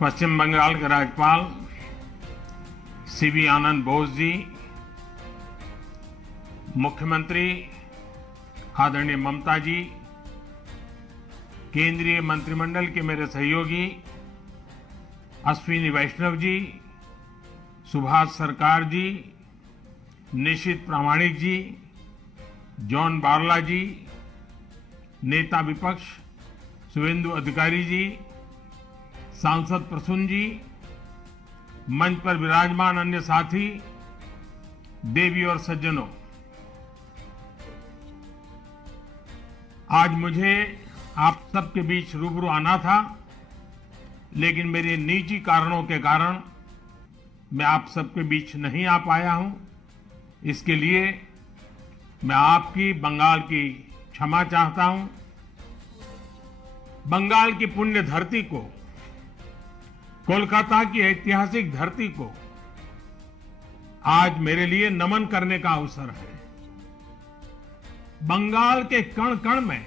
पश्चिम बंगाल के राज्यपाल सीवी आनंद बोस जी, मुख्यमंत्री आदरणीय ममता जी, केंद्रीय मंत्रिमंडल के मेरे सहयोगी अश्विनी वैष्णव जी, सुभाष सरकार जी, निशित प्रामाणिक जी, जॉन बारला जी, नेता विपक्ष शुभेंदु अधिकारी जी, सांसद प्रसून जी, मंच पर विराजमान अन्य साथी, देवी और सज्जनों, आज मुझे आप सबके बीच रूबरू आना था, लेकिन मेरे निजी कारणों के कारण मैं आप सबके बीच नहीं आ पाया हूं। इसके लिए मैं आपकी बंगाल की क्षमा चाहता हूं। बंगाल की पुण्य धरती को, कोलकाता की ऐतिहासिक धरती को आज मेरे लिए नमन करने का अवसर है। बंगाल के कण कण में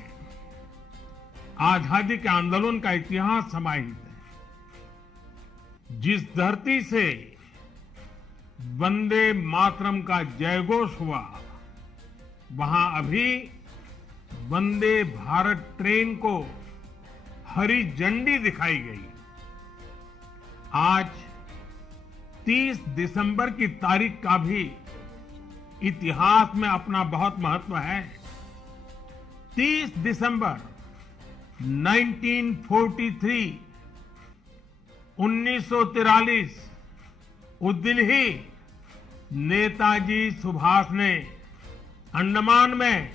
आजादी के आंदोलन का इतिहास समाहित है। जिस धरती से वंदे मातरम का जयघोष हुआ, वहां अभी वंदे भारत ट्रेन को हरी झंडी दिखाई गई। आज 30 दिसंबर की तारीख का भी इतिहास में अपना बहुत महत्व है। 30 दिसंबर 1943 1943 उस दिन ही नेताजी सुभाष ने अंडमान में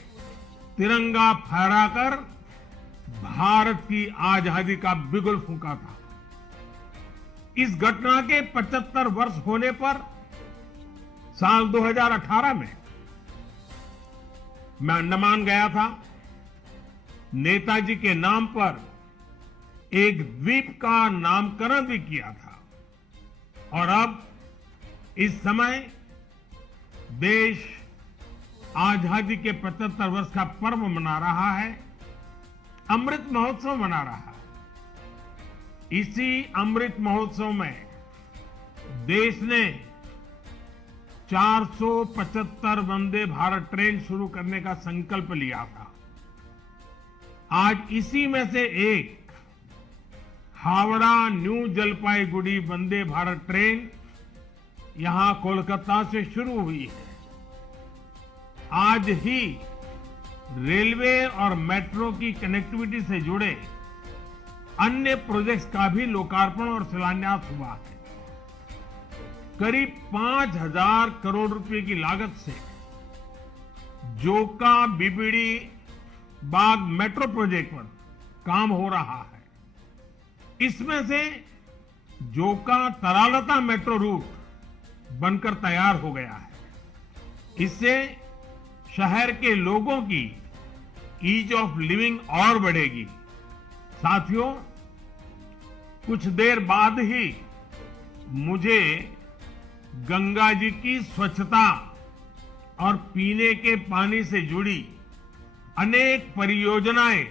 तिरंगा फहराकर भारत की आजादी का बिगुल फूंका था। इस घटना के 75 वर्ष होने पर साल 2018 में मैं अंडमान गया था। नेताजी के नाम पर एक द्वीप का नामकरण भी किया था और अब इस समय देश आजादी के 75 वर्ष का पर्व मना रहा है, अमृत महोत्सव मना रहा है। इसी अमृत महोत्सव में देश ने 475 वंदे भारत ट्रेन शुरू करने का संकल्प लिया था। आज इसी में से एक हावड़ा न्यू जलपाईगुड़ी वंदे भारत ट्रेन यहां कोलकाता से शुरू हुई है। आज ही रेलवे और मेट्रो की कनेक्टिविटी से जुड़े अन्य प्रोजेक्ट्स का भी लोकार्पण और शिलान्यास हुआ है। करीब 5,000 करोड़ रुपए की लागत से जोका बीबीडी बाग मेट्रो प्रोजेक्ट पर काम हो रहा है। इसमें से जोका तरालता मेट्रो रूट बनकर तैयार हो गया है। इससे शहर के लोगों की ईज ऑफ लिविंग और बढ़ेगी। साथियों, कुछ देर बाद ही मुझे गंगा जी की स्वच्छता और पीने के पानी से जुड़ी अनेक परियोजनाएं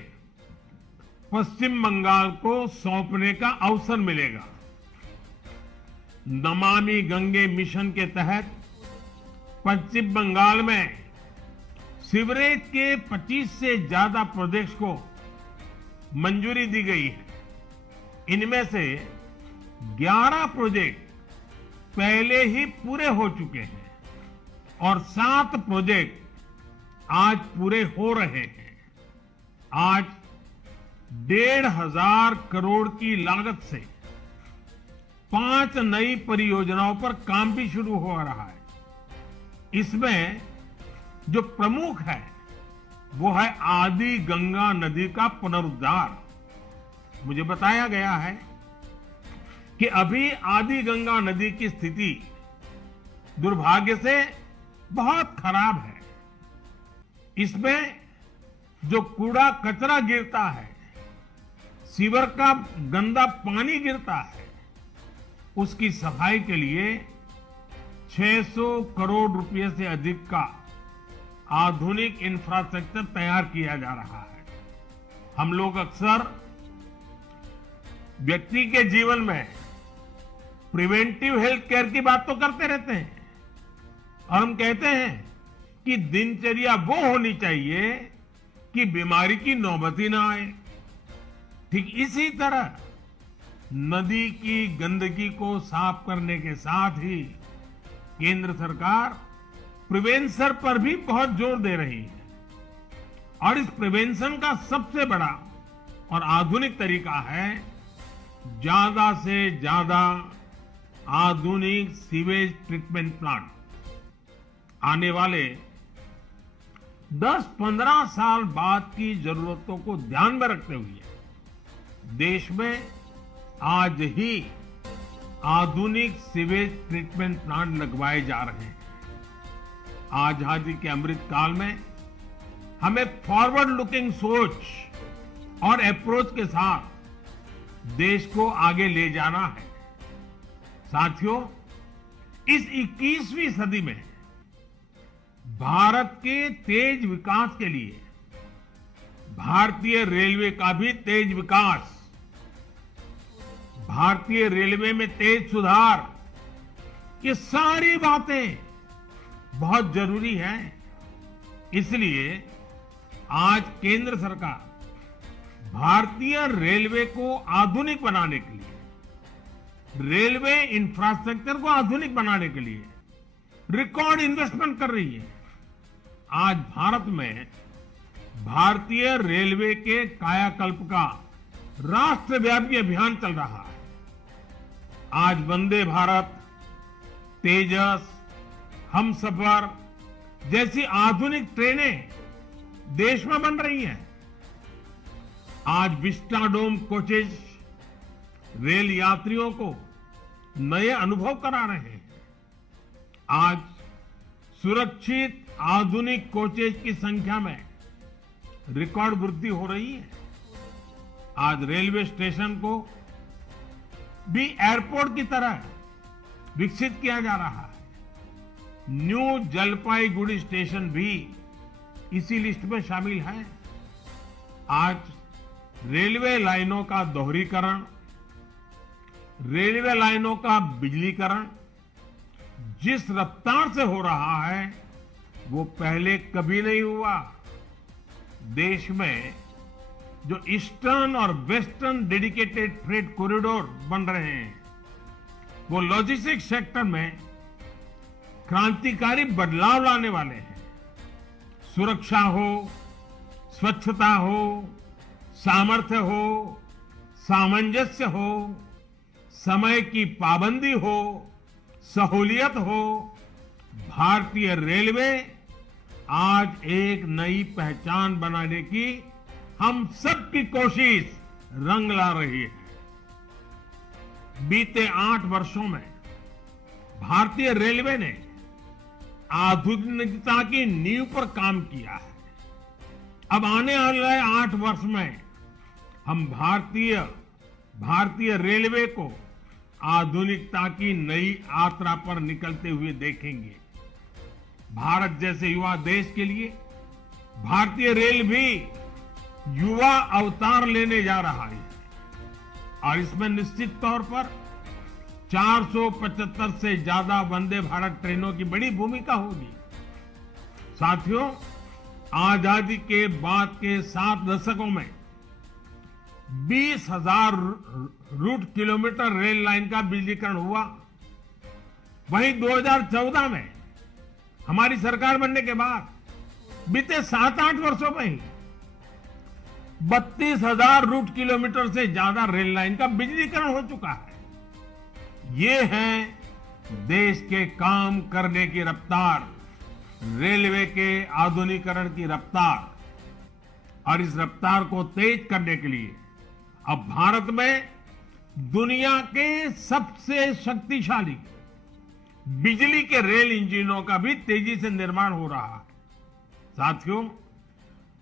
पश्चिम बंगाल को सौंपने का अवसर मिलेगा। नमामि गंगे मिशन के तहत पश्चिम बंगाल में सीवरेज के 25 से ज्यादा प्रोजेक्ट्स को मंजूरी दी गई है। इनमें से 11 प्रोजेक्ट पहले ही पूरे हो चुके हैं और 7 प्रोजेक्ट आज पूरे हो रहे हैं। आज 1,500 करोड़ की लागत से 5 नई परियोजनाओं पर काम भी शुरू हो रहा है। इसमें जो प्रमुख है वो है आदि गंगा नदी का पुनरुद्धार। मुझे बताया गया है कि अभी आदि गंगा नदी की स्थिति दुर्भाग्य से बहुत खराब है। इसमें जो कूड़ा कचरा गिरता है, सीवर का गंदा पानी गिरता है, उसकी सफाई के लिए 600 करोड़ रुपए से अधिक का आधुनिक इंफ्रास्ट्रक्चर तैयार किया जा रहा है। हम लोग अक्सर व्यक्ति के जीवन में प्रिवेंटिव हेल्थ केयर की बात तो करते रहते हैं और हम कहते हैं कि दिनचर्या वो होनी चाहिए कि बीमारी की नौबत ही ना आए। ठीक इसी तरह नदी की गंदगी को साफ करने के साथ ही केंद्र सरकार प्रिवेंशन पर भी बहुत जोर दे रही है और इस प्रिवेंशन का सबसे बड़ा और आधुनिक तरीका है ज्यादा से ज्यादा आधुनिक सीवेज ट्रीटमेंट प्लांट। आने वाले 10-15 साल बाद की जरूरतों को ध्यान में रखते हुए देश में आज ही आधुनिक सीवेज ट्रीटमेंट प्लांट लगवाए जा रहे हैं। आजादी के अमृत काल में हमें फॉरवर्ड लुकिंग सोच और अप्रोच के साथ देश को आगे ले जाना है। साथियों, इस 21वीं सदी में भारत के तेज विकास के लिए भारतीय रेलवे का भी तेज विकास, भारतीय रेलवे में तेज सुधार, ये सारी बातें बहुत जरूरी है। इसलिए आज केंद्र सरकार भारतीय रेलवे को आधुनिक बनाने के लिए, रेलवे इंफ्रास्ट्रक्चर को आधुनिक बनाने के लिए रिकॉर्ड इन्वेस्टमेंट कर रही है। आज भारत में भारतीय रेलवे के कायाकल्प का राष्ट्रव्यापी अभियान चल रहा है। आज वंदे भारत, तेजस, हमसफर जैसी आधुनिक ट्रेनें देश में बन रही हैं। आज विस्टाडोम कोचेज रेल यात्रियों को नए अनुभव करा रहे हैं। आज सुरक्षित आधुनिक कोचेज की संख्या में रिकॉर्ड वृद्धि हो रही है। आज रेलवे स्टेशन को भी एयरपोर्ट की तरह विकसित किया जा रहा है। न्यू जलपाईगुड़ी स्टेशन भी इसी लिस्ट में शामिल है। आज रेलवे लाइनों का दोहरीकरण, रेलवे लाइनों का बिजलीकरण जिस रफ्तार से हो रहा है वो पहले कभी नहीं हुआ। देश में जो ईस्टर्न और वेस्टर्न डेडिकेटेड फ्रेट कॉरिडोर बन रहे हैं वो लॉजिस्टिक्स सेक्टर में क्रांतिकारी बदलाव लाने वाले हैं। सुरक्षा हो, स्वच्छता हो, सामर्थ्य हो, सामंजस्य हो, समय की पाबंदी हो, सहूलियत हो, भारतीय रेलवे आज एक नई पहचान बनाने की हम सबकी कोशिश रंग ला रही है। बीते 8 वर्षों में भारतीय रेलवे ने आधुनिकता की नींव पर काम किया है। अब आने वाले 8 वर्ष में हम भारतीय रेलवे को आधुनिकता की नई यात्रा पर निकलते हुए देखेंगे। भारत जैसे युवा देश के लिए भारतीय रेल भी युवा अवतार लेने जा रहा है और इसमें निश्चित तौर पर 475 से ज्यादा वंदे भारत ट्रेनों की बड़ी भूमिका होगी। साथियों, आजादी के बाद के 7 दशकों में 20,000 रूट किलोमीटर रेल लाइन का बिजलीकरण हुआ। वहीं 2014 में हमारी सरकार बनने के बाद बीते 7-8 वर्षों में ही 32,000 रूट किलोमीटर से ज्यादा रेल लाइन का बिजलीकरण हो चुका है। ये है देश के काम करने की रफ्तार, रेलवे के आधुनिकीकरण की रफ्तार। और इस रफ्तार को तेज करने के लिए अब भारत में दुनिया के सबसे शक्तिशाली बिजली के रेल इंजनों का भी तेजी से निर्माण हो रहा है। साथियों,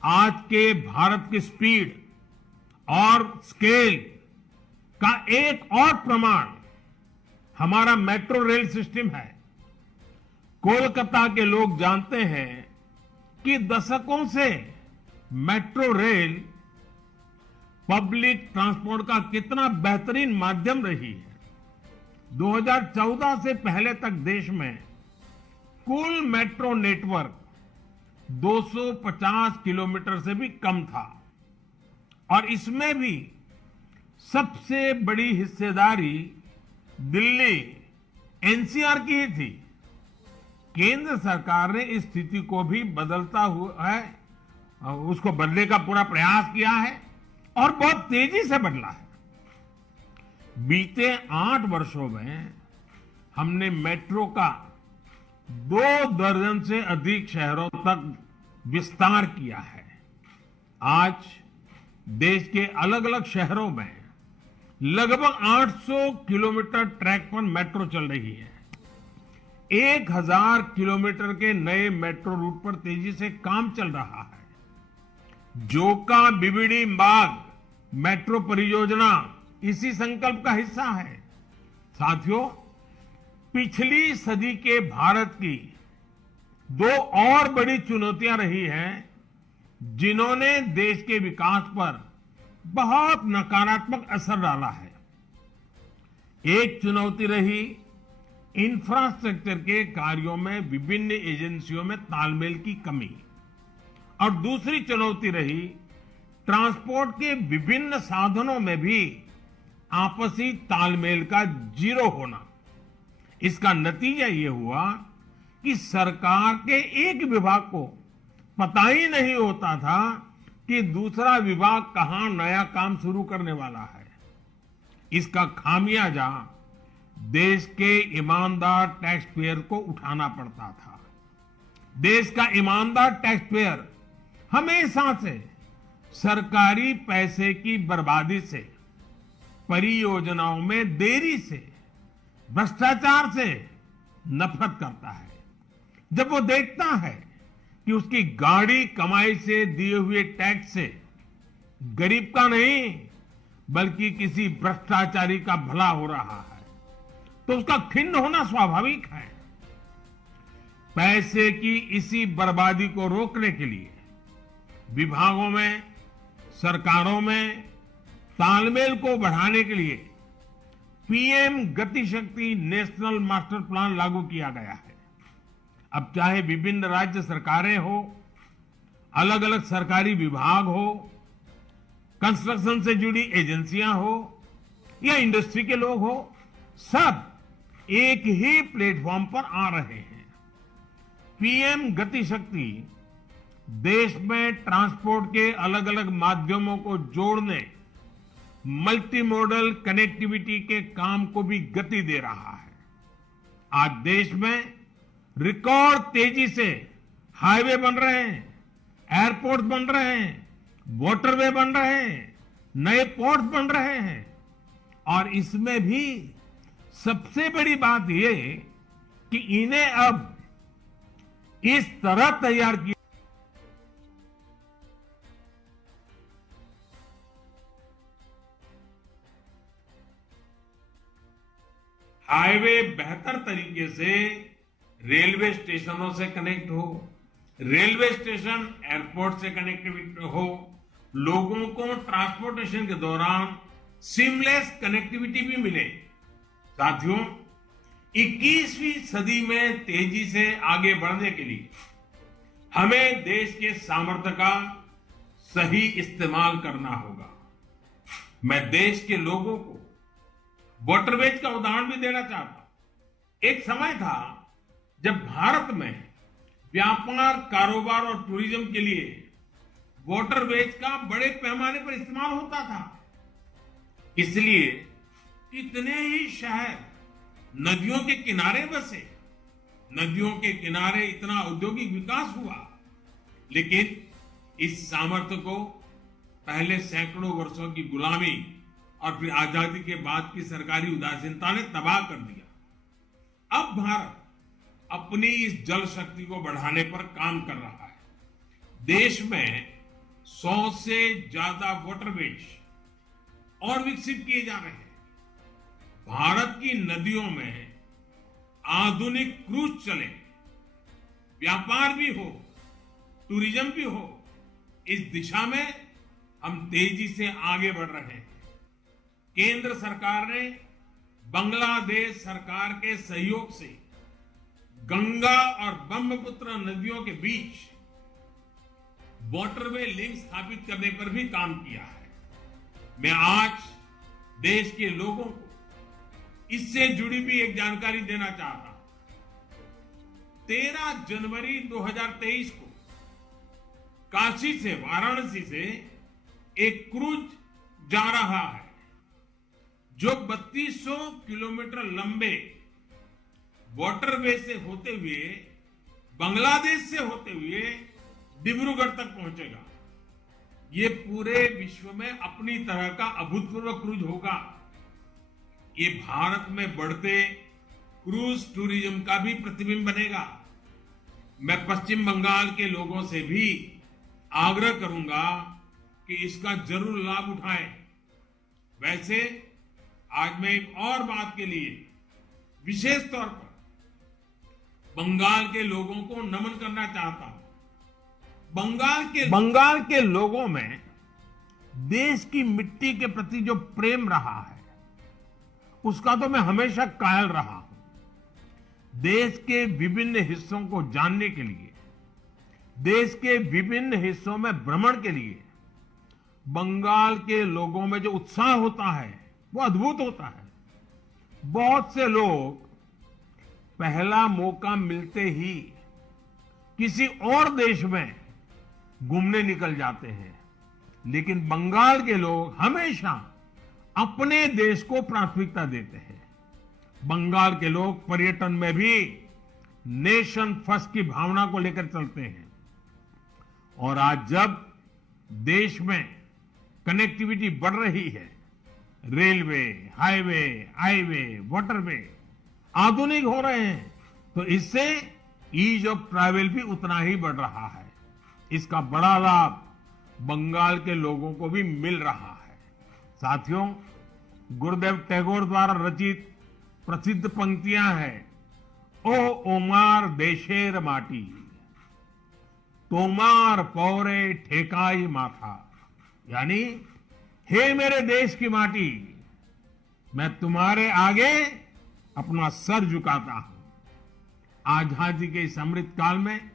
आज के भारत की स्पीड और स्केल का एक और प्रमाण हमारा मेट्रो रेल सिस्टम है। कोलकाता के लोग जानते हैं कि दशकों से मेट्रो रेल पब्लिक ट्रांसपोर्ट का कितना बेहतरीन माध्यम रही है। 2014 से पहले तक देश में कुल मेट्रो नेटवर्क 250 किलोमीटर से भी कम था और इसमें भी सबसे बड़ी हिस्सेदारी दिल्ली एनसीआर की ही थी। केंद्र सरकार ने इस स्थिति को भी बदलता हुआ है, उसको बदलने का पूरा प्रयास किया है और बहुत तेजी से बदला है। बीते 8 वर्षों में हमने मेट्रो का 2 दर्जन से अधिक शहरों तक विस्तार किया है। आज देश के अलग अलग शहरों में लगभग 800 किलोमीटर ट्रैक पर मेट्रो चल रही है। 1000 किलोमीटर के नए मेट्रो रूट पर तेजी से काम चल रहा है। जोका बीबीडी मार्ग मेट्रो परियोजना इसी संकल्प का हिस्सा है। साथियों, पिछली सदी के भारत की 2 और बड़ी चुनौतियां रही हैं जिन्होंने देश के विकास पर बहुत नकारात्मक असर डाला है। एक चुनौती रही इंफ्रास्ट्रक्चर के कार्यों में विभिन्न एजेंसियों में तालमेल की कमी और दूसरी चुनौती रही ट्रांसपोर्ट के विभिन्न साधनों में भी आपसी तालमेल का जीरो होना। इसका नतीजा ये हुआ कि सरकार के एक विभाग को पता ही नहीं होता था कि दूसरा विभाग कहां नया काम शुरू करने वाला है। इसका खामियाजा देश के ईमानदार टैक्स पेयर को उठाना पड़ता था। देश का ईमानदार टैक्स पेयर हमेशा से सरकारी पैसे की बर्बादी से, परियोजनाओं में देरी से, भ्रष्टाचार से नफरत करता है। जब वो देखता है कि उसकी गाड़ी कमाई से दिए हुए टैक्स से गरीब का नहीं बल्कि किसी भ्रष्टाचारी का भला हो रहा है, तो उसका खिन्न होना स्वाभाविक है। पैसे की इसी बर्बादी को रोकने के लिए विभागों में, सरकारों में तालमेल को बढ़ाने के लिए पीएम गति शक्ति नेशनल मास्टर प्लान लागू किया गया है। अब चाहे विभिन्न राज्य सरकारें हो, अलग अलग सरकारी विभाग हो, कंस्ट्रक्शन से जुड़ी एजेंसियां हो या इंडस्ट्री के लोग हो, सब एक ही प्लेटफॉर्म पर आ रहे हैं। पीएम गति शक्ति देश में ट्रांसपोर्ट के अलग अलग माध्यमों को जोड़ने, मल्टी मॉडल कनेक्टिविटी के काम को भी गति दे रहा है। आज देश में रिकॉर्ड तेजी से हाईवे बन रहे हैं, एयरपोर्ट बन रहे हैं, वाटरवे बन रहे हैं, नए पोर्ट बन रहे हैं और इसमें भी सबसे बड़ी बात ये कि इन्हें अब इस तरह तैयार किया हाईवे बेहतर तरीके से रेलवे स्टेशनों से कनेक्ट हो, रेलवे स्टेशन एयरपोर्ट से कनेक्टिविटी हो, लोगों को ट्रांसपोर्टेशन के दौरान सीमलेस कनेक्टिविटी भी मिले। साथियों, 21वीं सदी में तेजी से आगे बढ़ने के लिए हमें देश के सामर्थ्य का सही इस्तेमाल करना होगा। मैं देश के लोगों को वाटरवेज का उदाहरण भी देना चाहता हूं। एक समय था जब भारत में व्यापार, कारोबार और टूरिज्म के लिए वाटरवेज का बड़े पैमाने पर इस्तेमाल होता था। इसलिए इतने ही शहर नदियों के किनारे बसे, नदियों के किनारे इतना औद्योगिक विकास हुआ। लेकिन इस सामर्थ्य को पहले सैकड़ों वर्षों की गुलामी और फिर आजादी के बाद की सरकारी उदासीनता ने तबाह कर दिया। अब भारत अपनी इस जल शक्ति को बढ़ाने पर काम कर रहा है। देश में 100 से ज्यादा वाटरवेज और विकसित किए जा रहे हैं। भारत की नदियों में आधुनिक क्रूज चले, व्यापार भी हो, टूरिज्म भी हो। इस दिशा में हम तेजी से आगे बढ़ रहे हैं। केंद्र सरकार ने बांग्लादेश सरकार के सहयोग से गंगा और ब्रह्मपुत्र नदियों के बीच वाटरवे लिंक स्थापित करने पर भी काम किया है। मैं आज देश के लोगों को इससे जुड़ी भी एक जानकारी देना चाहता हूं। 13 जनवरी 2023 को काशी से, वाराणसी से एक क्रूज जा रहा है जो 3200 किलोमीटर लंबे वाटरवे से होते हुए, बांग्लादेश से होते हुए डिब्रूगढ़ तक पहुंचेगा। ये पूरे विश्व में अपनी तरह का अभूतपूर्व क्रूज होगा। ये भारत में बढ़ते क्रूज टूरिज्म का भी प्रतिबिंब बनेगा। मैं पश्चिम बंगाल के लोगों से भी आग्रह करूंगा कि इसका जरूर लाभ उठाएं। वैसे आज मैं एक और बात के लिए विशेष तौर पर बंगाल के लोगों को नमन करना चाहता हूं। बंगाल के लोगों में देश की मिट्टी के प्रति जो प्रेम रहा है, उसका तो मैं हमेशा कायल रहा हूं। देश के विभिन्न हिस्सों को जानने के लिए, देश के विभिन्न हिस्सों में भ्रमण के लिए बंगाल के लोगों में जो उत्साह होता है वो अद्भुत होता है। बहुत से लोग पहला मौका मिलते ही किसी और देश में घूमने निकल जाते हैं, लेकिन बंगाल के लोग हमेशा अपने देश को प्राथमिकता देते हैं। बंगाल के लोग पर्यटन में भी नेशन फर्स्ट की भावना को लेकर चलते हैं। और आज जब देश में कनेक्टिविटी बढ़ रही है, रेलवे, हाईवे, वाटरवे आधुनिक हो रहे हैं, तो इससे ईज ऑफ ट्रैवल भी उतना ही बढ़ रहा है। इसका बड़ा लाभ बंगाल के लोगों को भी मिल रहा है। साथियों, गुरुदेव टैगोर द्वारा रचित प्रसिद्ध पंक्तियां हैं, ओ ओमार देशेर माटी, तोमार पौरे ठेकाई माथा। यानी, हे मेरे देश की माटी, मैं तुम्हारे आगे अपना सर झुकाता हूं। आजादी के इस अमृत काल में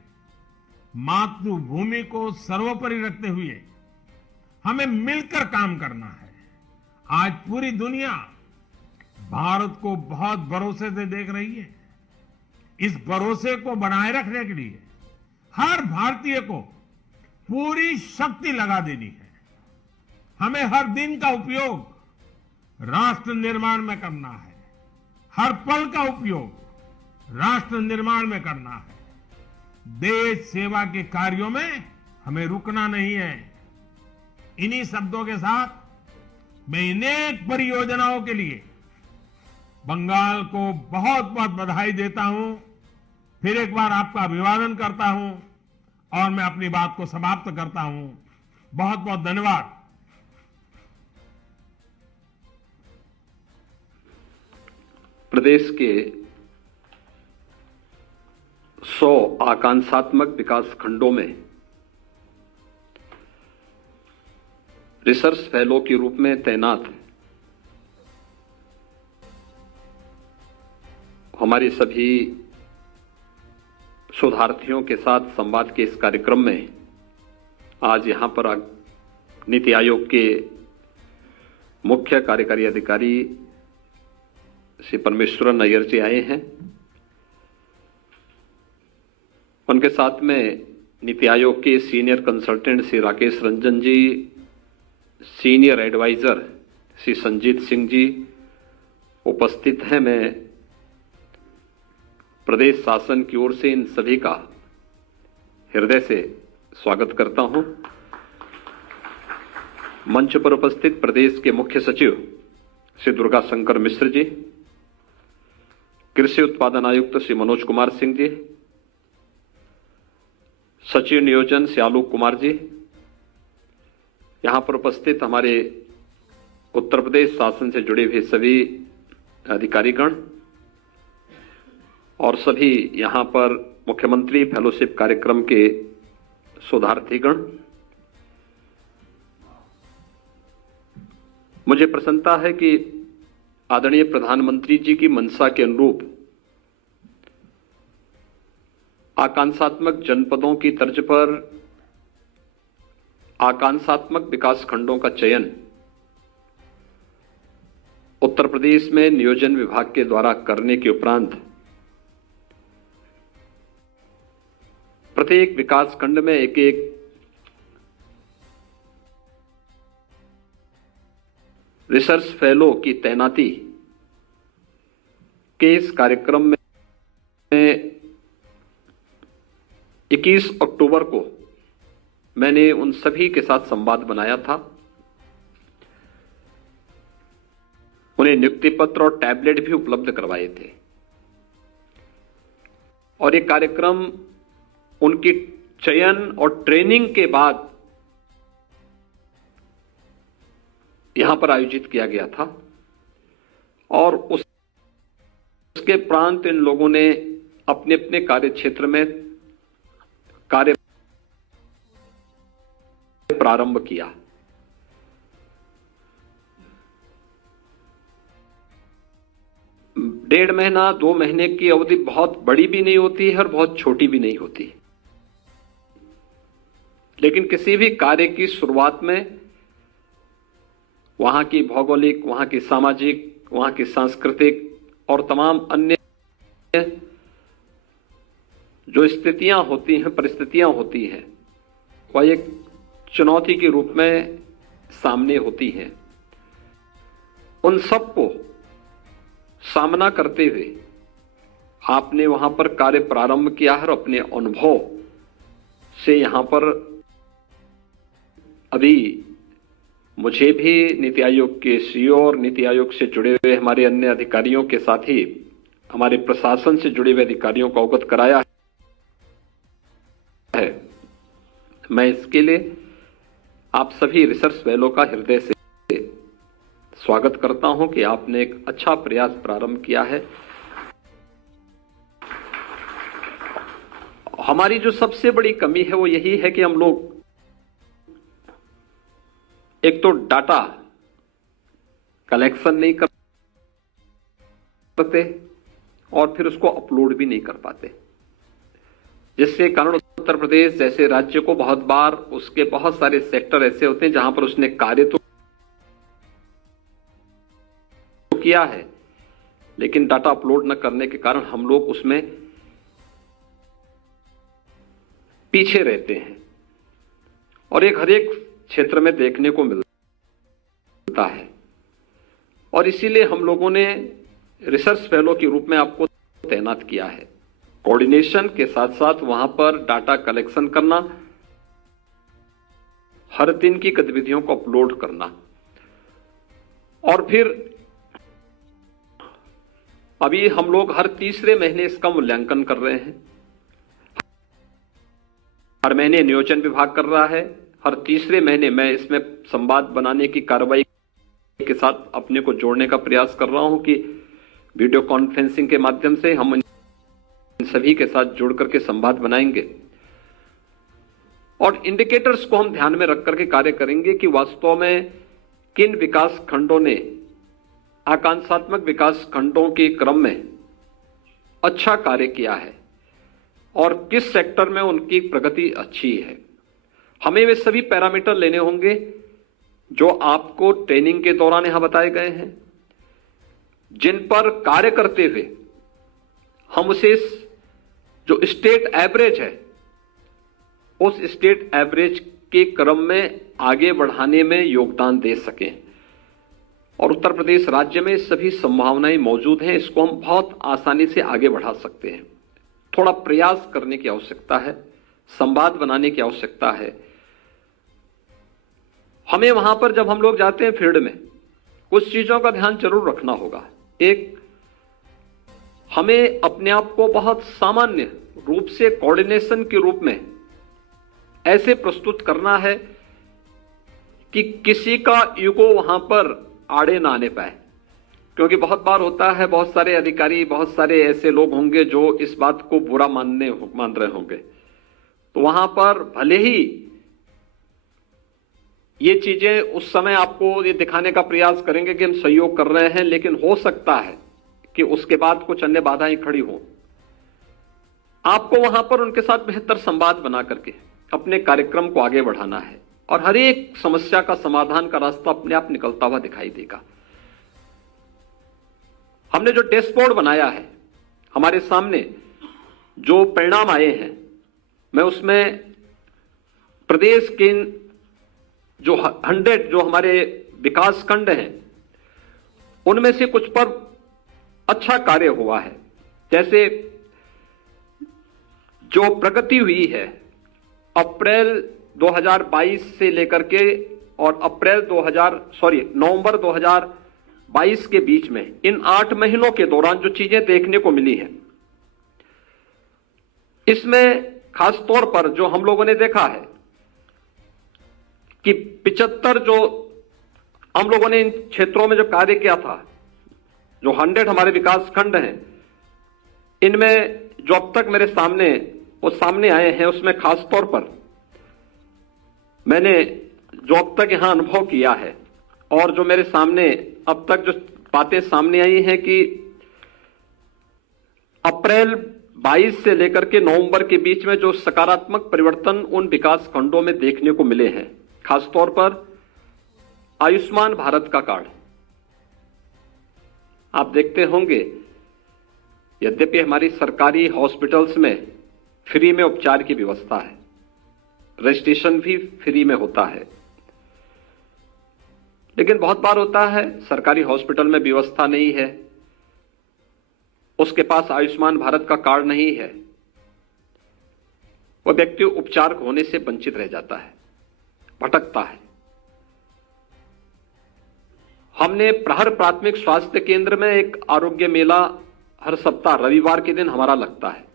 मातृभूमि को सर्वोपरि रखते हुए हमें मिलकर काम करना है। आज पूरी दुनिया भारत को बहुत भरोसे से देख रही है। इस भरोसे को बनाए रखने के लिए हर भारतीय को पूरी शक्ति लगा देनी है। हमें हर दिन का उपयोग राष्ट्र निर्माण में करना है। हर पल का उपयोग राष्ट्र निर्माण में करना है। देश सेवा के कार्यों में हमें रुकना नहीं है। इन्हीं शब्दों के साथ मैं अनेक परियोजनाओं के लिए बंगाल को बहुत बहुत बधाई देता हूं। फिर एक बार आपका अभिवादन करता हूं और मैं अपनी बात को समाप्त करता हूं। बहुत बहुत धन्यवाद। प्रदेश के 100 आकांक्षात्मक विकास खंडों में रिसर्च फेलो के रूप में तैनात हमारे सभी शोधार्थियों के साथ संवाद के इस कार्यक्रम में आज यहां पर नीति आयोग के मुख्य कार्यकारी अधिकारी श्री परमेश्वरन अय्यर जी आए हैं। उनके साथ में नीति आयोग के सीनियर कंसल्टेंट श्री राकेश रंजन जी, सीनियर एडवाइजर श्री संजीत सिंह जी उपस्थित हैं। मैं प्रदेश शासन की ओर से इन सभी का हृदय से स्वागत करता हूं। मंच पर उपस्थित प्रदेश के मुख्य सचिव श्री दुर्गा शंकर मिश्र जी, कृषि उत्पादन आयुक्त श्री मनोज कुमार सिंह जी, सचिव नियोजन श्री आलोक कुमार जी, यहां पर उपस्थित हमारे उत्तर प्रदेश शासन से जुड़े हुए सभी अधिकारीगण और सभी यहां पर मुख्यमंत्री फेलोशिप कार्यक्रम के शोधार्थीगण, मुझे प्रसन्नता है कि आदरणीय प्रधानमंत्री जी की मंशा के अनुरूप आकांक्षात्मक जनपदों की तर्ज पर आकांक्षात्मक विकास खंडों का चयन उत्तर प्रदेश में नियोजन विभाग के द्वारा करने के उपरांत प्रत्येक विकास खंड में एक एक रिसर्च फेलो की तैनाती के इस कार्यक्रम में 21 अक्टूबर को मैंने उन सभी के साथ संवाद बनाया था। उन्हें नियुक्ति पत्र और टैबलेट भी उपलब्ध करवाए थे और ये कार्यक्रम उनकी चयन और ट्रेनिंग के बाद यहां पर आयोजित किया गया था और उसके उपरांत इन लोगों ने अपने अपने कार्य क्षेत्र में कार्य प्रारंभ किया। डेढ़ महीना 2 महीने की अवधि बहुत बड़ी भी नहीं होती है और बहुत छोटी भी नहीं होती, लेकिन किसी भी कार्य की शुरुआत में वहां की भौगोलिक, वहां की सामाजिक, वहां की सांस्कृतिक और तमाम अन्य जो स्थितियां होती हैं, परिस्थितियां होती हैं, वह एक चुनौती के रूप में सामने होती हैं। उन सबको सामना करते हुए आपने वहां पर कार्य प्रारंभ किया है और अपने अनुभव से यहां पर अभी मुझे भी नीति आयोग के सीईओ और नीति आयोग से जुड़े हुए हमारे अन्य अधिकारियों के साथ ही हमारे प्रशासन से जुड़े हुए अधिकारियों को अवगत कराया है। मैं इसके लिए आप सभी रिसर्च फेलो का हृदय से स्वागत करता हूं कि आपने एक अच्छा प्रयास प्रारंभ किया है। हमारी जो सबसे बड़ी कमी है वो यही है कि हम लोग एक तो डाटा कलेक्शन नहीं करते और फिर उसको अपलोड भी नहीं कर पाते, जिससे कारण उत्तर प्रदेश जैसे राज्य को बहुत बार उसके बहुत सारे सेक्टर ऐसे होते हैं जहां पर उसने कार्य तो किया है, लेकिन डाटा अपलोड न करने के कारण हम लोग उसमें पीछे रहते हैं और एक हर एक क्षेत्र में देखने को मिलता है। और इसीलिए हम लोगों ने रिसर्च फेलो के रूप में आपको तैनात किया है। कोऑर्डिनेशन के साथ साथ वहां पर डाटा कलेक्शन करना, हर दिन की गतिविधियों को अपलोड करना और फिर अभी हम लोग हर तीसरे महीने इसका मूल्यांकन कर रहे हैं। हर महीने नियोजन विभाग कर रहा है, हर तीसरे महीने मैं इसमें संवाद बनाने की कार्रवाई के साथ अपने को जोड़ने का प्रयास कर रहा हूं कि वीडियो कॉन्फ्रेंसिंग के माध्यम से हम इन सभी के साथ जुड़ करके संवाद बनाएंगे और इंडिकेटर्स को हम ध्यान में रख करके कार्य करेंगे कि वास्तव में किन विकास खंडों ने आकांक्षात्मक विकास खंडों के क्रम में अच्छा कार्य किया है और किस सेक्टर में उनकी प्रगति अच्छी है। हमें वे सभी पैरामीटर लेने होंगे जो आपको ट्रेनिंग के दौरान यहां बताए गए हैं, जिन पर कार्य करते हुए हम उसे जो स्टेट एवरेज है उस स्टेट एवरेज के क्रम में आगे बढ़ाने में योगदान दे सकें। और उत्तर प्रदेश राज्य में सभी संभावनाएं मौजूद हैं, इसको हम बहुत आसानी से आगे बढ़ा सकते हैं। थोड़ा प्रयास करने की आवश्यकता है, संवाद बनाने की आवश्यकता है। हमें वहां पर जब हम लोग जाते हैं फील्ड में कुछ चीजों का ध्यान जरूर रखना होगा। एक, हमें अपने आप को बहुत सामान्य रूप से कोऑर्डिनेशन के रूप में ऐसे प्रस्तुत करना है कि किसी का ईगो वहां पर आड़े ना आने पाए, क्योंकि बहुत बार होता है बहुत सारे अधिकारी, बहुत सारे ऐसे लोग होंगे जो इस बात को बुरा मान रहे होंगे। तो वहां पर भले ही ये चीजें उस समय आपको ये दिखाने का प्रयास करेंगे कि हम सहयोग कर रहे हैं, लेकिन हो सकता है कि उसके बाद कुछ अन्य बाधाएं खड़ी हों। आपको वहां पर उनके साथ बेहतर संवाद बना करके अपने कार्यक्रम को आगे बढ़ाना है और हर एक समस्या का समाधान का रास्ता अपने आप निकलता हुआ दिखाई देगा। हमने जो डैशबोर्ड बनाया है, हमारे सामने जो परिणाम आए हैं, मैं उसमें प्रदेश के जो 100 जो हमारे विकास खंड हैं उनमें से कुछ पर अच्छा कार्य हुआ है। जैसे जो प्रगति हुई है अप्रैल 2022 से लेकर के और नवंबर 2022 के बीच में, इन 8 महीनों के दौरान जो चीजें देखने को मिली हैं, इसमें खासतौर पर जो हम लोगों ने देखा है कि 75 जो हम लोगों ने इन क्षेत्रों में जो कार्य किया था, जो 100 हमारे विकास खंड हैं, इनमें जो अब तक मेरे सामने आए हैं, उसमें खासतौर पर मैंने जो अब तक यहां अनुभव किया है और जो मेरे सामने अब तक जो बातें सामने आई हैं कि अप्रैल 22 से लेकर के नवंबर के बीच में जो सकारात्मक परिवर्तन उन विकास खंडों में देखने को मिले हैं, खासतौर पर आयुष्मान भारत का कार्ड। आप देखते होंगे, यद्यपि हमारी सरकारी हॉस्पिटल्स में फ्री में उपचार की व्यवस्था है, रजिस्ट्रेशन भी फ्री में होता है, लेकिन बहुत बार होता है सरकारी हॉस्पिटल में व्यवस्था नहीं है, उसके पास आयुष्मान भारत का कार्ड नहीं है, वह व्यक्ति उपचार होने से वंचित रह जाता है, भटकता है। हमने प्रहर प्राथमिक स्वास्थ्य केंद्र में एक आरोग्य मेला हर सप्ताह रविवार के दिन हमारा लगता है,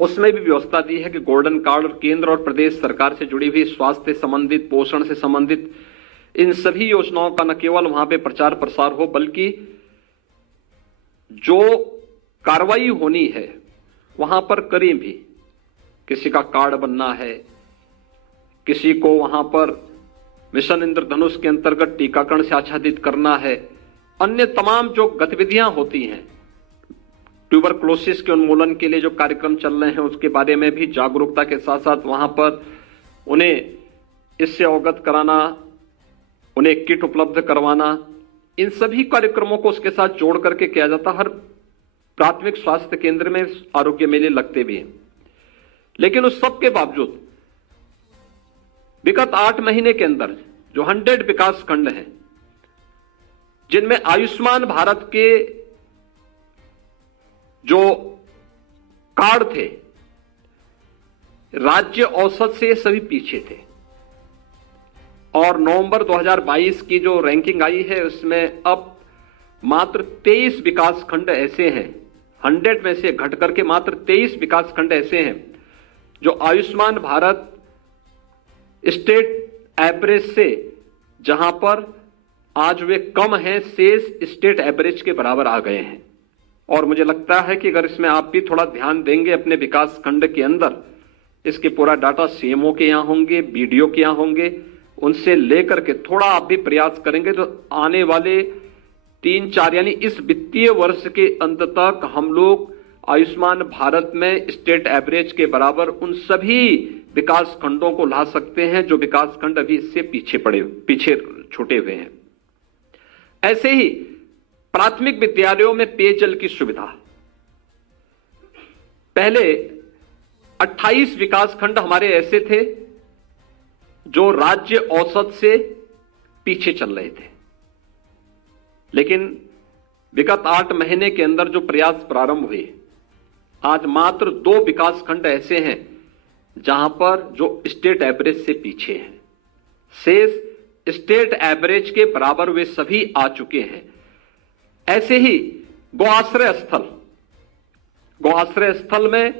उसमें भी व्यवस्था दी है कि गोल्डन कार्ड और केंद्र और प्रदेश सरकार से जुड़ी हुई स्वास्थ्य से संबंधित, पोषण से संबंधित इन सभी योजनाओं का न केवल वहां पे प्रचार प्रसार हो, बल्कि जो कार्रवाई होनी है वहां पर करें भी। किसी का कार्ड बनना है, किसी को वहां पर मिशन इंद्रधनुष के अंतर्गत टीकाकरण से आच्छादित करना है, अन्य तमाम जो गतिविधियां होती हैं, ट्यूबरक्लोसिस के उन्मूलन के लिए जो कार्यक्रम चल रहे हैं उसके बारे में भी जागरूकता के साथ साथ वहां पर उन्हें इससे अवगत कराना, उन्हें किट उपलब्ध करवाना, इन सभी कार्यक्रमों को उसके साथ जोड़ करके किया जाता। हर प्राथमिक स्वास्थ्य केंद्र में आरोग्य मेले लगते भी हैं, लेकिन उस सब के बावजूद विगत 8 महीने के अंदर जो 100 विकास खंड हैं जिनमें आयुष्मान भारत के जो कार्ड थे, राज्य औसत से सभी पीछे थे, और नवंबर 2022 की जो रैंकिंग आई है उसमें अब मात्र 23 विकास खंड ऐसे हैं, 100 में से घट करके मात्र 23 विकास खंड ऐसे हैं जो आयुष्मान भारत स्टेट एवरेज से, जहां पर आज वे कम हैं, शेष स्टेट एवरेज के बराबर आ गए हैं। और मुझे लगता है कि अगर इसमें आप भी थोड़ा ध्यान देंगे अपने विकास खंड के अंदर, इसके पूरा डाटा सीएमओ के यहां होंगे, बीडीओ के यहां होंगे, उनसे लेकर के थोड़ा आप भी प्रयास करेंगे तो आने वाले 3-4 यानी इस वित्तीय वर्ष के अंत तक हम लोग आयुष्मान भारत में स्टेट एवरेज के बराबर उन सभी विकास खंडों को ला सकते हैं जो विकास खंड अभी इससे पीछे छूटे हुए हैं। ऐसे ही प्राथमिक विद्यालयों में पेयजल की सुविधा, पहले 28 विकास खंड हमारे ऐसे थे जो राज्य औसत से पीछे चल रहे थे, लेकिन विगत 8 महीने के अंदर जो प्रयास प्रारंभ हुए, आज मात्र 2 विकास खंड ऐसे हैं जहां पर जो स्टेट एवरेज से पीछे हैं, शेष स्टेट एवरेज के बराबर वे सभी आ चुके हैं। ऐसे ही गौआश्रय स्थल में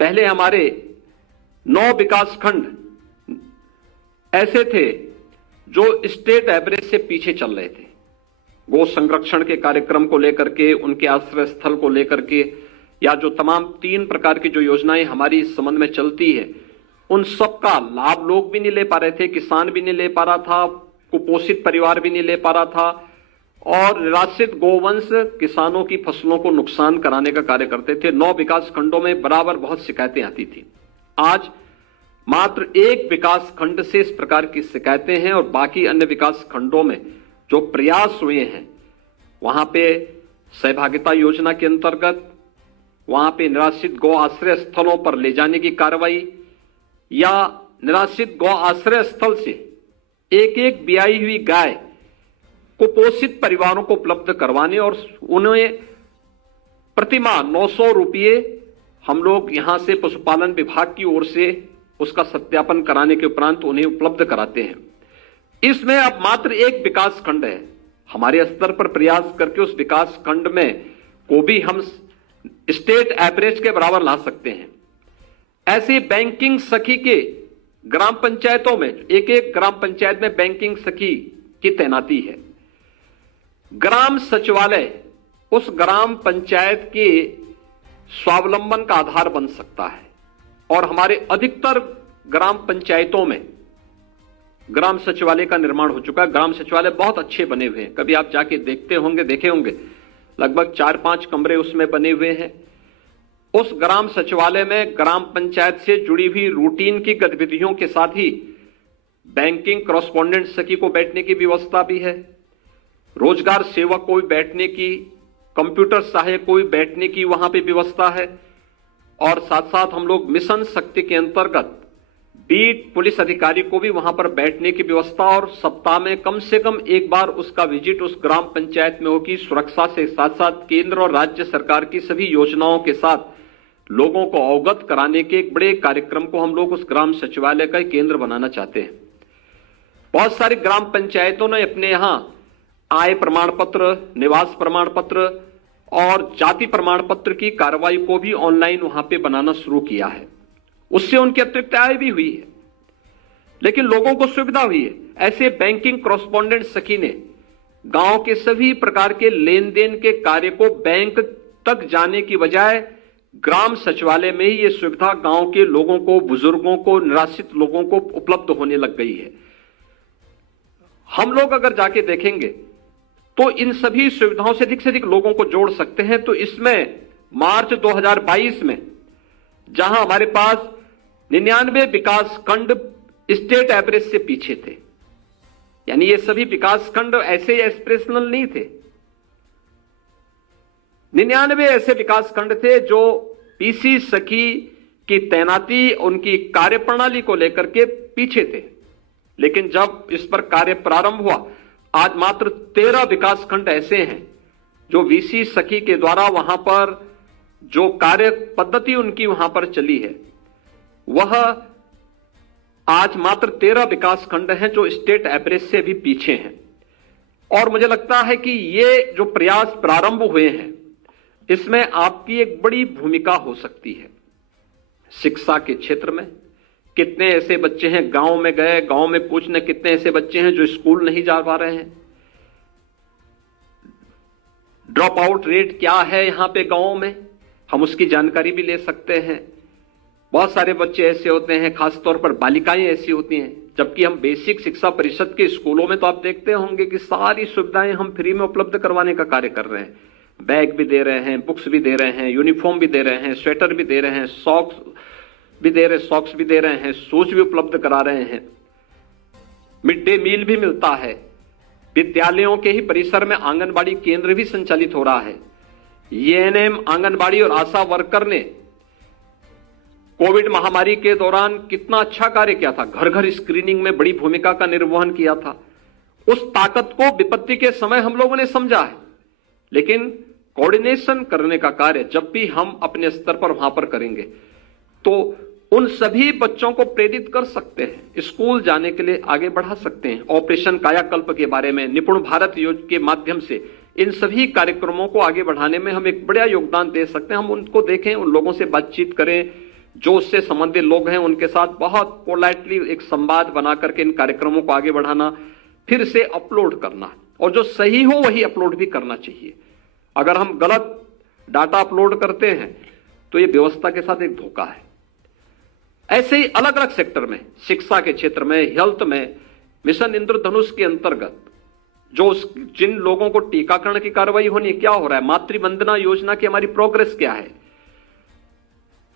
पहले हमारे 9 विकास खंड ऐसे थे जो स्टेट एवरेज से पीछे चल रहे थे। गो संरक्षण के कार्यक्रम को लेकर के, उनके आश्रय स्थल को लेकर के, या जो तमाम 3 प्रकार की जो योजनाएं हमारी इस संबंध में चलती है उन सब का लाभ लोग भी नहीं ले पा रहे थे, किसान भी नहीं ले पा रहा था, कुपोषित परिवार भी नहीं ले पा रहा था, और निराश्रित गोवंश किसानों की फसलों को नुकसान कराने का कार्य करते थे। 9 विकास खंडों में बराबर बहुत शिकायतें आती थी। आज मात्र एक विकास खंड से इस प्रकार की शिकायतें हैं, और बाकी अन्य विकास खंडों में जो प्रयास हुए हैं वहां पे सहभागिता योजना के अंतर्गत वहां पे निराश्रित गौ आश्रय स्थलों पर ले जाने की कार्रवाई, या निराश्रित गौ आश्रय स्थल से एक एक ब्याई हुई गाय कुपोषित परिवारों को उपलब्ध करवाने और उन्हें प्रतिमाह 900 रुपये हम लोग यहां से पशुपालन विभाग की ओर से उसका सत्यापन कराने के उपरांत उन्हें उपलब्ध कराते हैं। इसमें अब मात्र एक विकास खंड है। हमारे स्तर पर प्रयास करके उस विकास खंड में को भी हम स्टेट एवरेज के बराबर ला सकते हैं। ऐसे बैंकिंग सखी के ग्राम पंचायतों में, एक एक ग्राम पंचायत में बैंकिंग सखी की तैनाती है। ग्राम सचिवालय उस ग्राम पंचायत के स्वावलंबन का आधार बन सकता है, और हमारे अधिकतर ग्राम पंचायतों में ग्राम सचिवालय का निर्माण हो चुका है। ग्राम सचिवालय बहुत अच्छे बने हुए हैं, कभी आप जाके देखे होंगे, लगभग 4-5 कमरे उसमें बने हुए हैं। उस ग्राम सचिवालय में ग्राम पंचायत से जुड़ी हुई रूटीन की गतिविधियों के साथ ही बैंकिंग कॉरेस्पॉन्डेंट सखी को बैठने की व्यवस्था भी है, रोजगार सेवक को भी बैठने की, कंप्यूटर सहायक को भी बैठने की वहां पे व्यवस्था है, और साथ साथ हम लोग मिशन शक्ति के अंतर्गत बीट पुलिस अधिकारी को भी वहां पर बैठने की व्यवस्था, और सप्ताह में कम से कम एक बार उसका विजिट उस ग्राम पंचायत में होगी। सुरक्षा से साथ साथ केंद्र और राज्य सरकार की सभी योजनाओं के साथ लोगों को अवगत कराने के एक बड़े कार्यक्रम को हम लोग उस ग्राम सचिवालय का केंद्र बनाना चाहते हैं। बहुत सारी ग्राम पंचायतों ने अपने यहां आय प्रमाण पत्र, निवास प्रमाण पत्र और जाति प्रमाण पत्र की कार्रवाई को भी ऑनलाइन वहां पे बनाना शुरू किया है। उससे उनकी अतिरिक्त आय भी हुई है, लेकिन लोगों को सुविधा हुई है। ऐसे बैंकिंग कॉरेस्पॉन्डेंट सखी ने गांव के सभी प्रकार के लेन देन के कार्य को बैंक तक जाने की बजाय ग्राम सचिवालय में ही ये सुविधा गांव के लोगों को, बुजुर्गों को, निराश्रित लोगों को उपलब्ध होने लग गई है। हम लोग अगर जाके देखेंगे तो इन सभी सुविधाओं से अधिक लोगों को जोड़ सकते हैं। तो इसमें मार्च 2022 में जहां हमारे पास 99 विकास खंड स्टेट एवरेज से पीछे थे, यानी ये सभी विकास खंड ऐसे एस्पिरेशनल नहीं थे, 99 ऐसे विकास खंड थे जो पीसी सखी की तैनाती, उनकी कार्यप्रणाली को लेकर के पीछे थे। लेकिन जब इस पर कार्य प्रारंभ हुआ, आज मात्र 13 विकास खंड ऐसे हैं जो वीसी सखी के द्वारा वहां पर जो कार्य पद्धति उनकी वहां पर चली है, वह आज मात्र 13 विकास खंड हैं जो स्टेट एवरेज से भी पीछे हैं। और मुझे लगता है कि ये जो प्रयास प्रारंभ हुए हैं, इसमें आपकी एक बड़ी भूमिका हो सकती है। शिक्षा के क्षेत्र में कितने ऐसे बच्चे हैं, गांव में गए, गांव में पूछने कितने ऐसे बच्चे हैं जो स्कूल नहीं जा पा रहे हैं, ड्रॉप आउट रेट क्या है यहां पे गांव में, हम उसकी जानकारी भी ले सकते हैं। बहुत सारे बच्चे ऐसे होते हैं, खासतौर पर बालिकाएं ऐसी होती हैं, जबकि हम बेसिक शिक्षा परिषद के स्कूलों में तो आप देखते होंगे कि सारी सुविधाएं हम फ्री में उपलब्ध करवाने का कार्य कर रहे हैं। बैग भी दे रहे हैं, बुक्स भी दे रहे हैं, यूनिफॉर्म भी दे रहे हैं, स्वेटर भी दे रहे हैं, सॉक्स भी दे रहे हैं, शूज भी उपलब्ध करा रहे हैं, मिड डे मील भी मिलता है। विद्यालयों के ही परिसर में आंगनबाड़ी केंद्र भी संचालित हो रहा है। एएनएम, आंगनबाड़ी और आशा वर्कर ने कोविड महामारी के दौरान कितना अच्छा कार्य किया था, घर घर स्क्रीनिंग में बड़ी भूमिका का निर्वहन किया था। उस ताकत को विपत्ति के समय हम लोगों ने समझा है, लेकिन कोऑर्डिनेशन करने का कार्य जब भी हम अपने स्तर पर वहां पर करेंगे तो उन सभी बच्चों को प्रेरित कर सकते हैं, स्कूल जाने के लिए आगे बढ़ा सकते हैं। ऑपरेशन कायाकल्प के बारे में, निपुण भारत योजना के माध्यम से इन सभी कार्यक्रमों को आगे बढ़ाने में हम एक बड़ा योगदान दे सकते हैं। हम उनको देखें, उन लोगों से बातचीत करें, जो उससे संबंधित लोग हैं उनके साथ बहुत पोलाइटली एक संवाद बना करके इन कार्यक्रमों को आगे बढ़ाना, फिर से अपलोड करना, और जो सही हो वही अपलोड भी करना चाहिए। अगर हम गलत डाटा अपलोड करते हैं तो ये व्यवस्था के साथ एक धोखा है। ऐसे ही अलग अलग सेक्टर में, शिक्षा के क्षेत्र में, हेल्थ में, मिशन इंद्रधनुष के अंतर्गत जो जिन लोगों को टीकाकरण की कार्रवाई होनी है, क्या हो रहा है, मातृ वंदना योजना की हमारी प्रोग्रेस क्या है,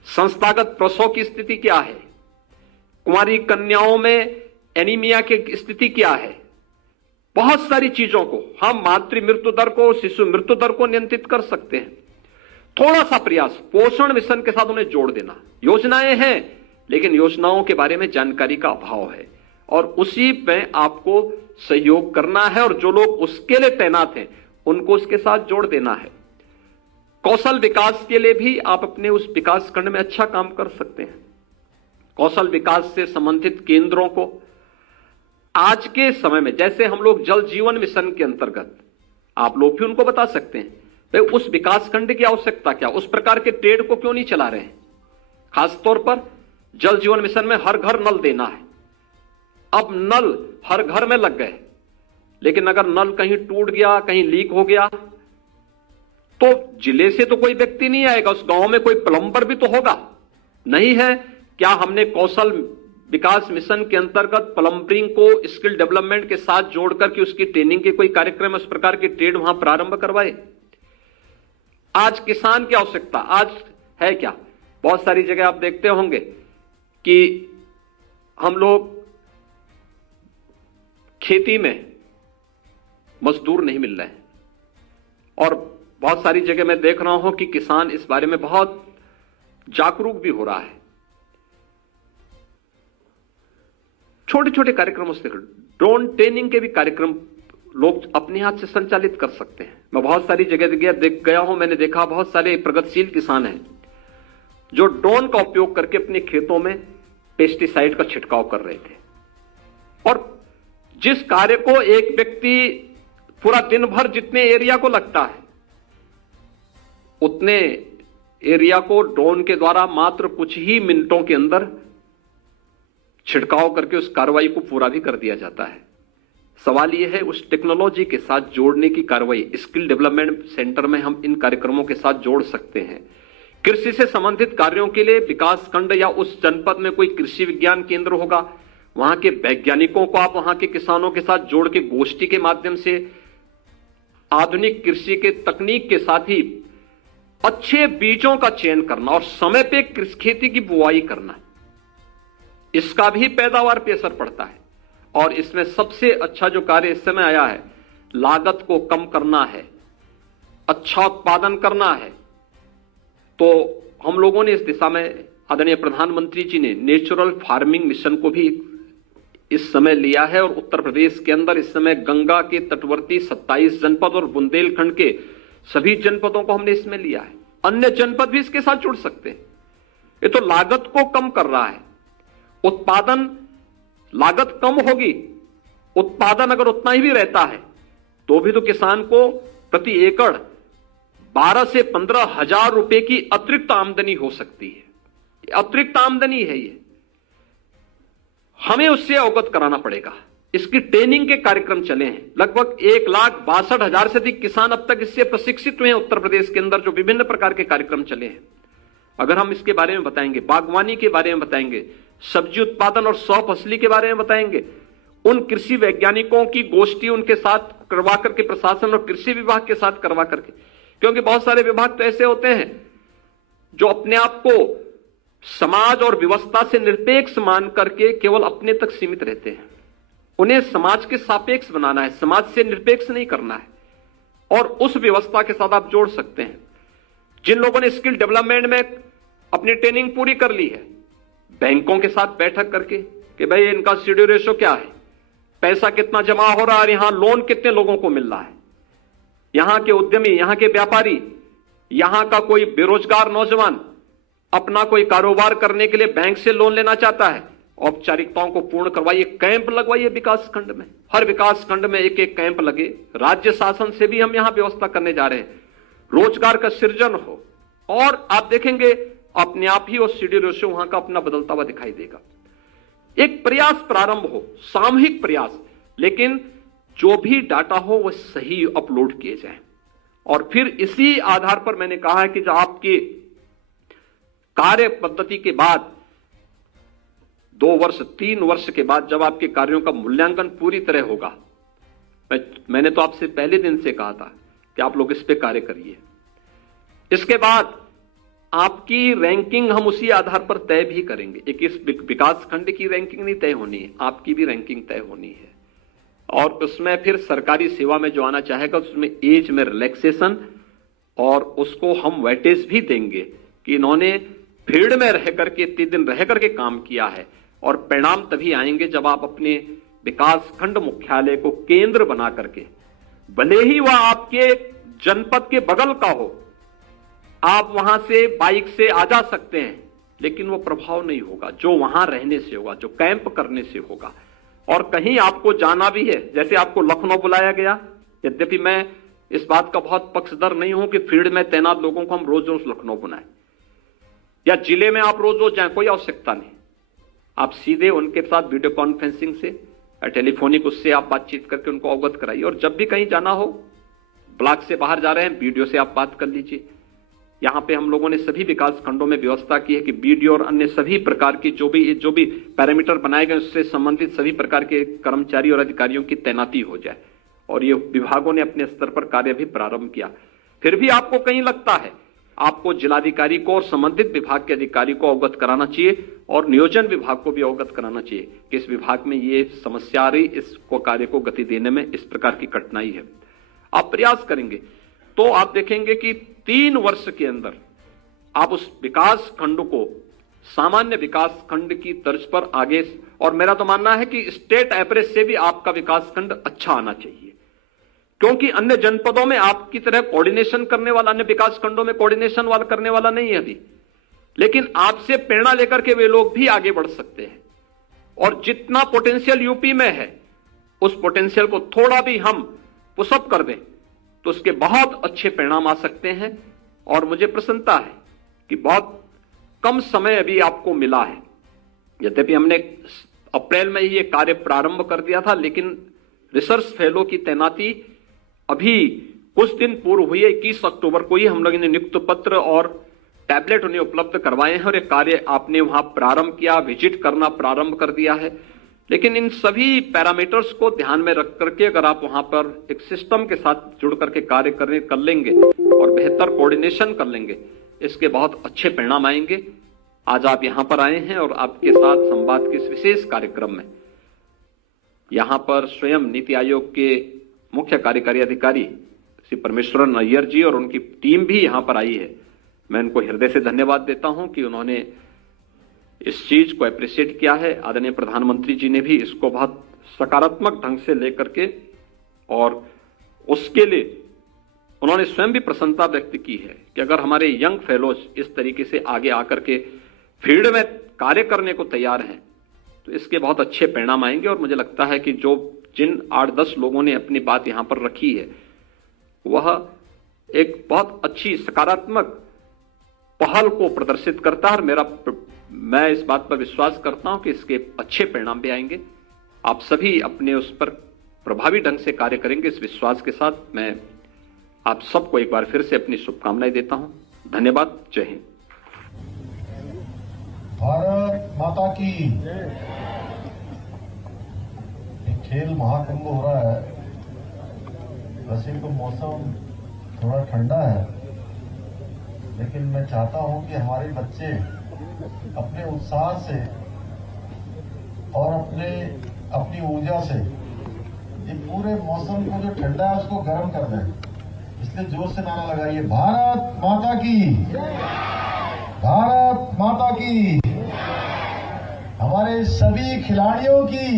संस्थागत प्रसव की स्थिति क्या है, कुंवारी कन्याओं में एनीमिया की स्थिति क्या है, बहुत सारी चीजों को हम मातृ मृत्यु दर को, शिशु मृत्यु दर को नियंत्रित कर सकते हैं। थोड़ा सा प्रयास पोषण मिशन के साथ उन्हें जोड़ देना। योजनाएं हैं लेकिन योजनाओं के बारे में जानकारी का अभाव है और उसी में आपको सहयोग करना है और जो लोग उसके लिए तैनात हैं उनको उसके साथ जोड़ देना है। कौशल विकास के लिए भी आप अपने उस विकास खंड में अच्छा काम कर सकते हैं। कौशल विकास से संबंधित केंद्रों को आज के समय में, जैसे हम लोग जल जीवन मिशन के अंतर्गत, आप लोग भी उनको बता सकते हैं भाई उस विकास खंड की आवश्यकता क्या, उस प्रकार के ट्रेड को क्यों नहीं चला रहे हैं। खासतौर पर जल जीवन मिशन में हर घर नल देना है। अब नल हर घर में लग गए, लेकिन अगर नल कहीं टूट गया, कहीं लीक हो गया, तो जिले से तो कोई व्यक्ति नहीं आएगा, उस गांव में कोई प्लम्बर भी तो होगा। नहीं है, क्या हमने कौशल विकास मिशन के अंतर्गत प्लम्बरिंग को स्किल डेवलपमेंट के साथ जोड़कर के उसकी ट्रेनिंग के कोई कार्यक्रम, उस प्रकार के ट्रेड वहां प्रारंभ करवाए। आज किसान की आवश्यकता आज है क्या, बहुत सारी जगह आप देखते होंगे कि हम लोग खेती में मजदूर नहीं मिल रहे हैं और बहुत सारी जगह मैं देख रहा हूं कि किसान इस बारे में बहुत जागरूक भी हो रहा है। छोटे छोटे कार्यक्रमों से ड्रोन ट्रेनिंग के भी कार्यक्रम लोग अपने हाथ से संचालित कर सकते हैं। मैं बहुत सारी जगह देख गया हूं, मैंने देखा बहुत सारे प्रगतिशील किसान हैं जो ड्रोन का उपयोग करके अपने खेतों में पेस्टिसाइड का छिड़काव कर रहे थे और जिस कार्य को एक व्यक्ति पूरा दिन भर जितने एरिया को लगता है उतने एरिया को ड्रोन के द्वारा मात्र कुछ ही मिनटों के अंदर छिड़काव करके उस कार्रवाई को पूरा भी कर दिया जाता है। सवाल यह है उस टेक्नोलॉजी के साथ जोड़ने की कार्रवाई स्किल डेवलपमेंट सेंटर में हम इन कार्यक्रमों के साथ जोड़ सकते हैं। कृषि से संबंधित कार्यों के लिए विकास खंड या उस जनपद में कोई कृषि विज्ञान केंद्र होगा, वहां के वैज्ञानिकों को आप वहां के किसानों के साथ जोड़ के गोष्ठी के माध्यम से आधुनिक कृषि के तकनीक के साथ ही अच्छे बीजों का चयन करना और समय पे खेती की बुआई करना, इसका भी पैदावार पे असर पड़ता है। और इसमें सबसे अच्छा जो कार्य इस समय आया है, लागत को कम करना है, अच्छा उत्पादन करना है। तो हम लोगों ने इस दिशा में आदरणीय प्रधानमंत्री जी ने नेचुरल फार्मिंग मिशन को भी इस समय लिया है और उत्तर प्रदेश के अंदर इस समय गंगा के तटवर्ती 27 जनपद और बुंदेलखंड के सभी जनपदों को हमने इसमें लिया है। अन्य जनपद भी इसके साथ जुड़ सकते हैं। ये तो लागत को कम कर रहा है। उत्पादन, लागत कम होगी, उत्पादन अगर उतना ही भी रहता है तो भी तो किसान को प्रति एकड़ 12 से 15 हजार रुपए की अतिरिक्त आमदनी हो सकती है। अतिरिक्त आमदनी है ये, हमें उससे अवगत कराना पड़ेगा। इसकी ट्रेनिंग के कार्यक्रम चले हैं। लगभग 1,62,000 से अधिक किसान अब तक इससे प्रशिक्षित हुए हैं उत्तर प्रदेश के अंदर, जो विभिन्न प्रकार के कार्यक्रम चले हैं। अगर हम इसके बारे में बताएंगे, बागवानी के बारे में बताएंगे, सब्जी उत्पादन और सौ फसली के बारे में बताएंगे, उन कृषि वैज्ञानिकों की गोष्ठी उनके साथ करवा करके, प्रशासन और कृषि विभाग के साथ करवा करके, क्योंकि बहुत सारे विभाग तो ऐसे होते हैं जो अपने आप को समाज और व्यवस्था से निरपेक्ष मान करके केवल अपने तक सीमित रहते हैं। उन्हें समाज के सापेक्ष बनाना है, समाज से निरपेक्ष नहीं करना है। और उस व्यवस्था के साथ आप जोड़ सकते हैं। जिन लोगों ने स्किल डेवलपमेंट में अपनी ट्रेनिंग पूरी कर ली है, बैंकों के साथ बैठक करके कि भाई इनका सीडी रेशो क्या है, पैसा कितना जमा हो रहा है, यहां लोन कितने लोगों को मिल रहा है, यहां के उद्यमी, यहां के व्यापारी, यहां का कोई बेरोजगार नौजवान अपना कोई कारोबार करने के लिए बैंक से लोन लेना चाहता है, औपचारिकताओं को पूर्ण करवाइए, कैंप लगवाइए विकास खंड में। हर विकास खंड में एक एक कैंप लगे। राज्य शासन से भी हम यहां व्यवस्था करने जा रहे हैं, रोजगार का सृजन हो। और आप देखेंगे अपने आप ही वो सीडी रेशियो वहां का अपना बदलता हुआ दिखाई देगा। एक प्रयास प्रारंभ हो, सामूहिक प्रयास, लेकिन जो भी डाटा हो वह सही अपलोड किए जाए। और फिर इसी आधार पर मैंने कहा है कि जो आपकी कार्य पद्धति के बाद 2 वर्ष 3 वर्ष के बाद जब आपके कार्यों का मूल्यांकन पूरी तरह होगा, मैंने तो आपसे पहले दिन से कहा था कि आप लोग इस पे कार्य करिए। इसके बाद आपकी रैंकिंग हम उसी आधार पर तय भी करेंगे। एक इस विकास खंड की रैंकिंग नहीं तय होनी है, आपकी भी रैंकिंग तय होनी है। और उसमें फिर सरकारी सेवा में जो आना चाहेगा उसमें एज में रिलैक्सेशन, और उसको हम वेटेज भी देंगे कि इन्होंने फील्ड में रह करके इतने दिन रह करके काम किया है। और परिणाम तभी आएंगे जब आप अपने विकास खंड मुख्यालय को केंद्र बना करके, भले ही वह आपके जनपद के बगल का हो, आप वहां से बाइक से आ जा सकते हैं, लेकिन वो प्रभाव नहीं होगा जो वहां रहने से होगा, जो कैंप करने से होगा। और कहीं आपको जाना भी है, जैसे आपको लखनऊ बुलाया गया, यद्यपि मैं इस बात का बहुत पक्षधर नहीं हूं कि फील्ड में तैनात लोगों को हम रोज रोज लखनऊ बुलाएं या जिले में आप रोज रोज जाएं, कोई आवश्यकता नहीं। आप सीधे उनके साथ वीडियो कॉन्फ्रेंसिंग से या टेलीफोनिक उससे आप बातचीत करके उनको अवगत कराइए। और जब भी कहीं जाना हो, ब्लॉक से बाहर जा रहे हैं, वीडियो से आप बात कर लीजिए। यहां पे हम लोगों ने सभी विकास खंडों में व्यवस्था की है कि वीडियो और अन्य सभी प्रकार की जो भी पैरामीटर बनाए गए उससे संबंधित सभी प्रकार के कर्मचारी और अधिकारियों की तैनाती हो जाए। और ये विभागों ने अपने स्तर पर कार्य भी प्रारंभ किया। फिर भी आपको कहीं लगता है, आपको जिलाधिकारी को और संबंधित विभाग के अधिकारी को अवगत कराना चाहिए और नियोजन विभाग को भी अवगत कराना चाहिए कि इस विभाग में ये समस्या आ रही, इसको कार्य को गति देने में इस प्रकार की कठिनाई है। आप प्रयास करेंगे तो आप देखेंगे कि 3 वर्ष के अंदर आप उस विकास खंड को सामान्य विकास खंड की तर्ज पर आगे, और मेरा तो मानना है कि स्टेट एवरेज से भी आपका विकास खंड अच्छा आना चाहिए, क्योंकि अन्य जनपदों में आपकी तरह कोऑर्डिनेशन करने वाला, अन्य विकास खंडों में कोऑर्डिनेशन वाला करने वाला नहीं है अभी, लेकिन आपसे प्रेरणा लेकर के वे लोग भी आगे बढ़ सकते हैं। और जितना पोटेंशियल यूपी में है, उस पोटेंशियल को थोड़ा भी हम पुशअप कर दें तो उसके बहुत अच्छे परिणाम आ सकते हैं। और मुझे प्रसन्नता है कि बहुत कम समय अभी आपको मिला है। यद्यपि हमने अप्रैल में ही ये कार्य प्रारंभ कर दिया था, लेकिन रिसर्च फेलो की तैनाती अभी कुछ दिन पूर्व हुई है। 21 अक्टूबर को ही हम लोगों ने नियुक्त पत्र और टैबलेट उन्हें उपलब्ध करवाए हैं और ये कार्य आपने वहां प्रारंभ किया, विजिट करना प्रारंभ कर दिया है। लेकिन इन सभी पैरामीटर्स को ध्यान में रख करके अगर आप वहां पर एक सिस्टम के साथ जुड़ करके कार्य कर लेंगे और बेहतर कोऑर्डिनेशन कर लेंगे, इसके बहुत अच्छे परिणाम आएंगे। आज आप यहां पर आए हैं और आपके साथ संवाद के इस विशेष कार्यक्रम में यहां पर स्वयं नीति आयोग के मुख्य कार्यकारी अधिकारी श्री परमेश्वरन अय्यर जी और उनकी टीम भी यहां पर आई है। मैं उनको हृदय से धन्यवाद देता हूं कि उन्होंने इस चीज को अप्रिशिएट किया है। आदरणीय प्रधानमंत्री जी ने भी इसको बहुत सकारात्मक ढंग से लेकर के, और उसके लिए उन्होंने स्वयं भी प्रसन्नता व्यक्त की है कि अगर हमारे यंग फेलोज इस तरीके से आगे आकर के फील्ड में कार्य करने को तैयार हैं तो इसके बहुत अच्छे परिणाम आएंगे। और मुझे लगता है कि जिन 8-10 लोगों ने अपनी बात यहां पर रखी है, वह एक बहुत अच्छी सकारात्मक पहल को प्रदर्शित करता है। और मैं इस बात पर विश्वास करता हूं कि इसके अच्छे परिणाम भी आएंगे। आप सभी अपने उस पर प्रभावी ढंग से कार्य करेंगे, इस विश्वास के साथ मैं आप सबको एक बार फिर से अपनी शुभकामनाएं देता हूं। धन्यवाद। जय हिंद। भारत माता की। खेल महाकुंभ हो रहा है। वैसे तो मौसम थोड़ा ठंडा है, लेकिन मैं चाहता हूं कि हमारे बच्चे अपने उत्साह से और अपनी ऊर्जा से ये पूरे मौसम को जो ठंडा है उसको गर्म कर दें। इसलिए जोर से नारा लगाइए, भारत माता की, भारत माता की। हमारे सभी खिलाड़ियों की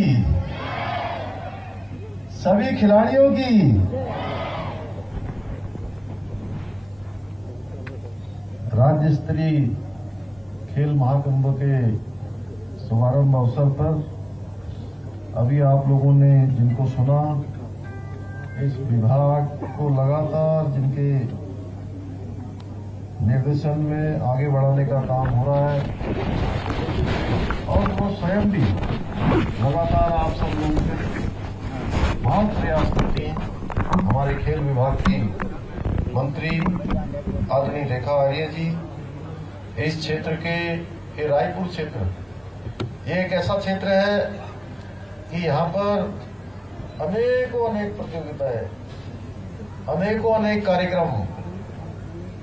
राज्य स्तरीय खेल महाकुंभ के शुभारंभ अवसर पर अभी आप लोगों ने जिनको सुना, इस विभाग को लगातार जिनके निर्देशन में आगे बढ़ाने का काम हो रहा है, और वो स्वयं भी लगातार आप सब लोगों से बहुत प्रयास करती हैं। हमारे खेल विभाग की मंत्री आदरणीय रेखा आर्य जी इस क्षेत्र के रायपुर क्षेत्र ये एक ऐसा क्षेत्र है कि यहाँ पर अनेकों अनेक प्रतियोगिताएं, अनेकों अनेक कार्यक्रम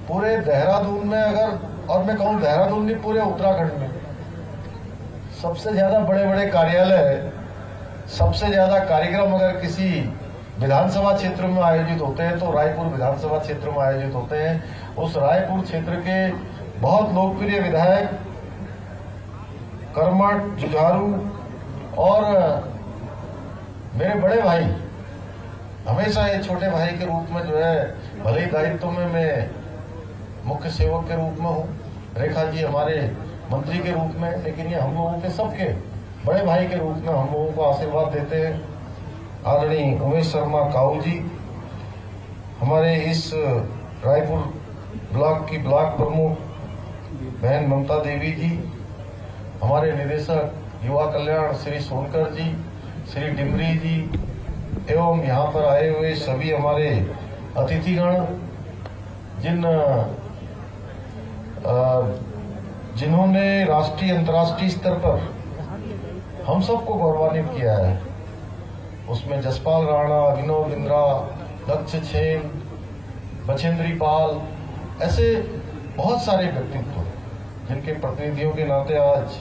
पूरे देहरादून में, अगर और मैं कहूँ देहरादून नहीं पूरे उत्तराखंड में सबसे ज्यादा बड़े बड़े कार्यालय, सबसे ज्यादा कार्यक्रम अगर किसी विधानसभा क्षेत्र में आयोजित होते हैं तो रायपुर विधानसभा क्षेत्र में आयोजित होते हैं। उस रायपुर क्षेत्र के बहुत लोकप्रिय विधायक, कर्मठ, जुझारू और मेरे बड़े भाई, हमेशा ये छोटे भाई के रूप में जो है, भले ही दायित्व में मैं मुख्य सेवक के रूप में हूँ, रेखा जी हमारे मंत्री के रूप में, लेकिन ये हम लोगों के सबके बड़े भाई के रूप में हम लोगों को आशीर्वाद देते हैं। आदरणीय उमेश शर्मा काऊ जी, हमारे इस रायपुर ब्लॉक की ब्लॉक प्रमुख बहन ममता देवी जी, हमारे निदेशक युवा कल्याण श्री सोनकर जी, श्री डिमरी जी, एवं यहाँ पर आए हुए सभी हमारे अतिथिगण, जिन्होंने राष्ट्रीय अंतर्राष्ट्रीय स्तर पर हम सबको गौरवान्वित किया है। उसमें जसपाल राणा, अभिनव बिंद्रा, लक्ष्य सेन, बछेंद्री पाल, ऐसे बहुत सारे व्यक्तित्व जिनके प्रतिनिधियों के नाते आज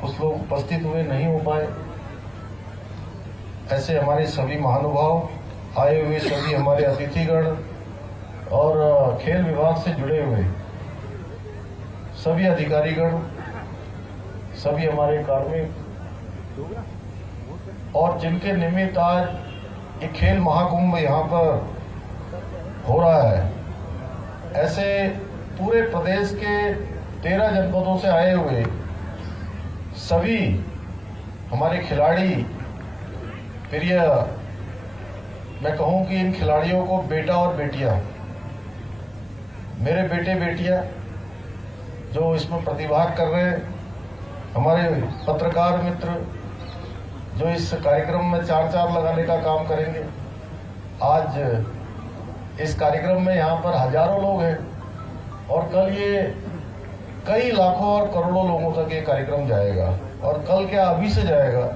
कुछ लोग उपस्थित हुए, नहीं हो पाए। ऐसे हमारे सभी महानुभाव, आए हुए सभी हमारे अतिथिगण और खेल विभाग से जुड़े हुए सभी अधिकारीगण, सभी हमारे कार्मिक, और जिनके निमित्त आज ये खेल महाकुंभ यहाँ पर हो रहा है। ऐसे पूरे प्रदेश के 13 जनपदों से आए हुए सभी हमारे खिलाड़ी, प्रिय, मैं कहूँ कि इन खिलाड़ियों को बेटा और बेटियां, मेरे बेटे बेटियां जो इसमें प्रतिभाग कर रहे हैं, हमारे पत्रकार मित्र जो इस कार्यक्रम में चार लगाने का काम करेंगे। आज इस कार्यक्रम में यहाँ पर हजारों लोग हैं और कल ये कई लाखों और करोड़ों लोगों तक ये कार्यक्रम जाएगा, और कल क्या अभी से जाएगा।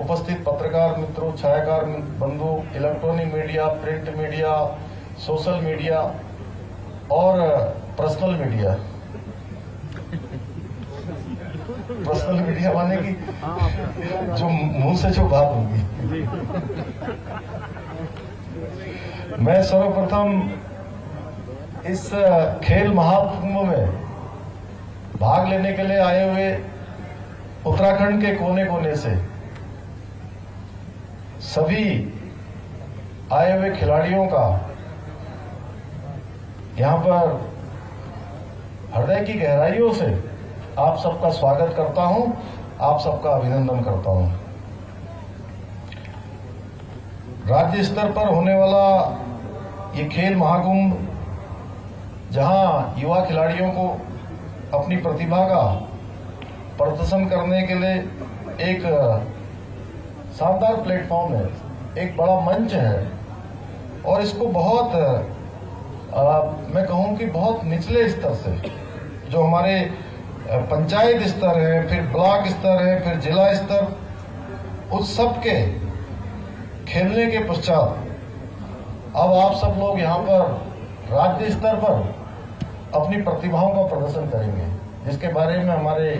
उपस्थित पत्रकार मित्रों, छायाकार बंधु, electronic media, print media, social media और पर्सनल मीडिया, पर्सनल मीडिया माने की जो मुंह से जो बात होगी। मैं सर्वप्रथम इस खेल महाकुंभ में भाग लेने के लिए आए हुए उत्तराखंड के कोने कोने से सभी आए हुए खिलाड़ियों का यहां पर हृदय की गहराइयों से आप सबका स्वागत करता हूं, आप सबका अभिनंदन करता हूं। राज्य स्तर पर होने वाला ये खेल महाकुंभ, जहां युवा खिलाड़ियों को अपनी प्रतिभा का प्रदर्शन करने के लिए एक शानदार प्लेटफॉर्म है, एक बड़ा मंच है, और इसको बहुत मैं कहूं कि बहुत निचले स्तर से, जो हमारे पंचायत स्तर है, फिर ब्लॉक स्तर है, फिर जिला स्तर, उस सब के खेलने के पश्चात अब आप सब लोग यहाँ पर राज्य स्तर पर अपनी प्रतिभाओं का प्रदर्शन करेंगे, जिसके बारे में हमारे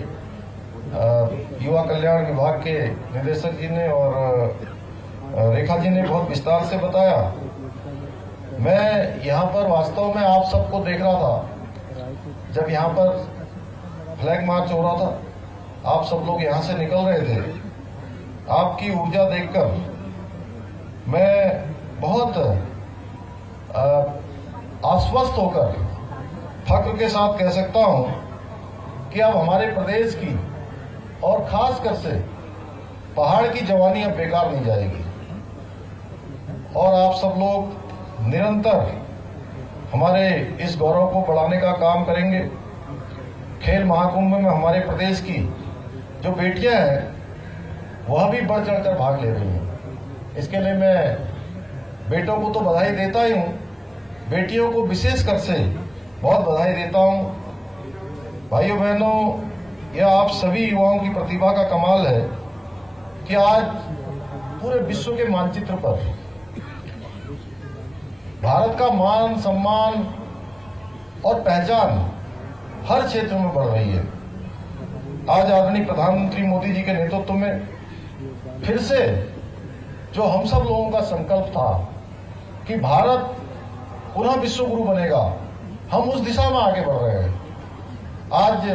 युवा कल्याण विभाग के निदेशक जी ने और रेखा जी ने बहुत विस्तार से बताया। मैं यहाँ पर वास्तव में आप सबको देख रहा था जब यहाँ पर फ्लैग मार्च हो रहा था, आप सब लोग यहाँ से निकल रहे थे। आपकी ऊर्जा देखकर मैं बहुत आश्वस्त होकर फक्र के साथ कह सकता हूँ कि अब हमारे प्रदेश की और खासकर से पहाड़ की जवानी अब बेकार नहीं जाएगी, और आप सब लोग निरंतर हमारे इस गौरव को बढ़ाने का काम करेंगे। खेल महाकुंभ में हमारे प्रदेश की जो बेटियां हैं वह भी बढ़ चढ़कर भाग ले रही हैं। इसके लिए मैं बेटों को तो बधाई देता ही हूँ, बेटियों को विशेष कर से बहुत बधाई देता हूँ। भाइयों बहनों, यह आप सभी युवाओं की प्रतिभा का कमाल है कि आज पूरे विश्व के मानचित्र पर भारत का मान सम्मान और पहचान हर क्षेत्र में बढ़ रही है। आज आदरणीय प्रधानमंत्री मोदी जी के नेतृत्व में फिर से जो हम सब लोगों का संकल्प था कि भारत पुनः विश्व गुरु बनेगा, हम उस दिशा में आगे बढ़ रहे हैं। आज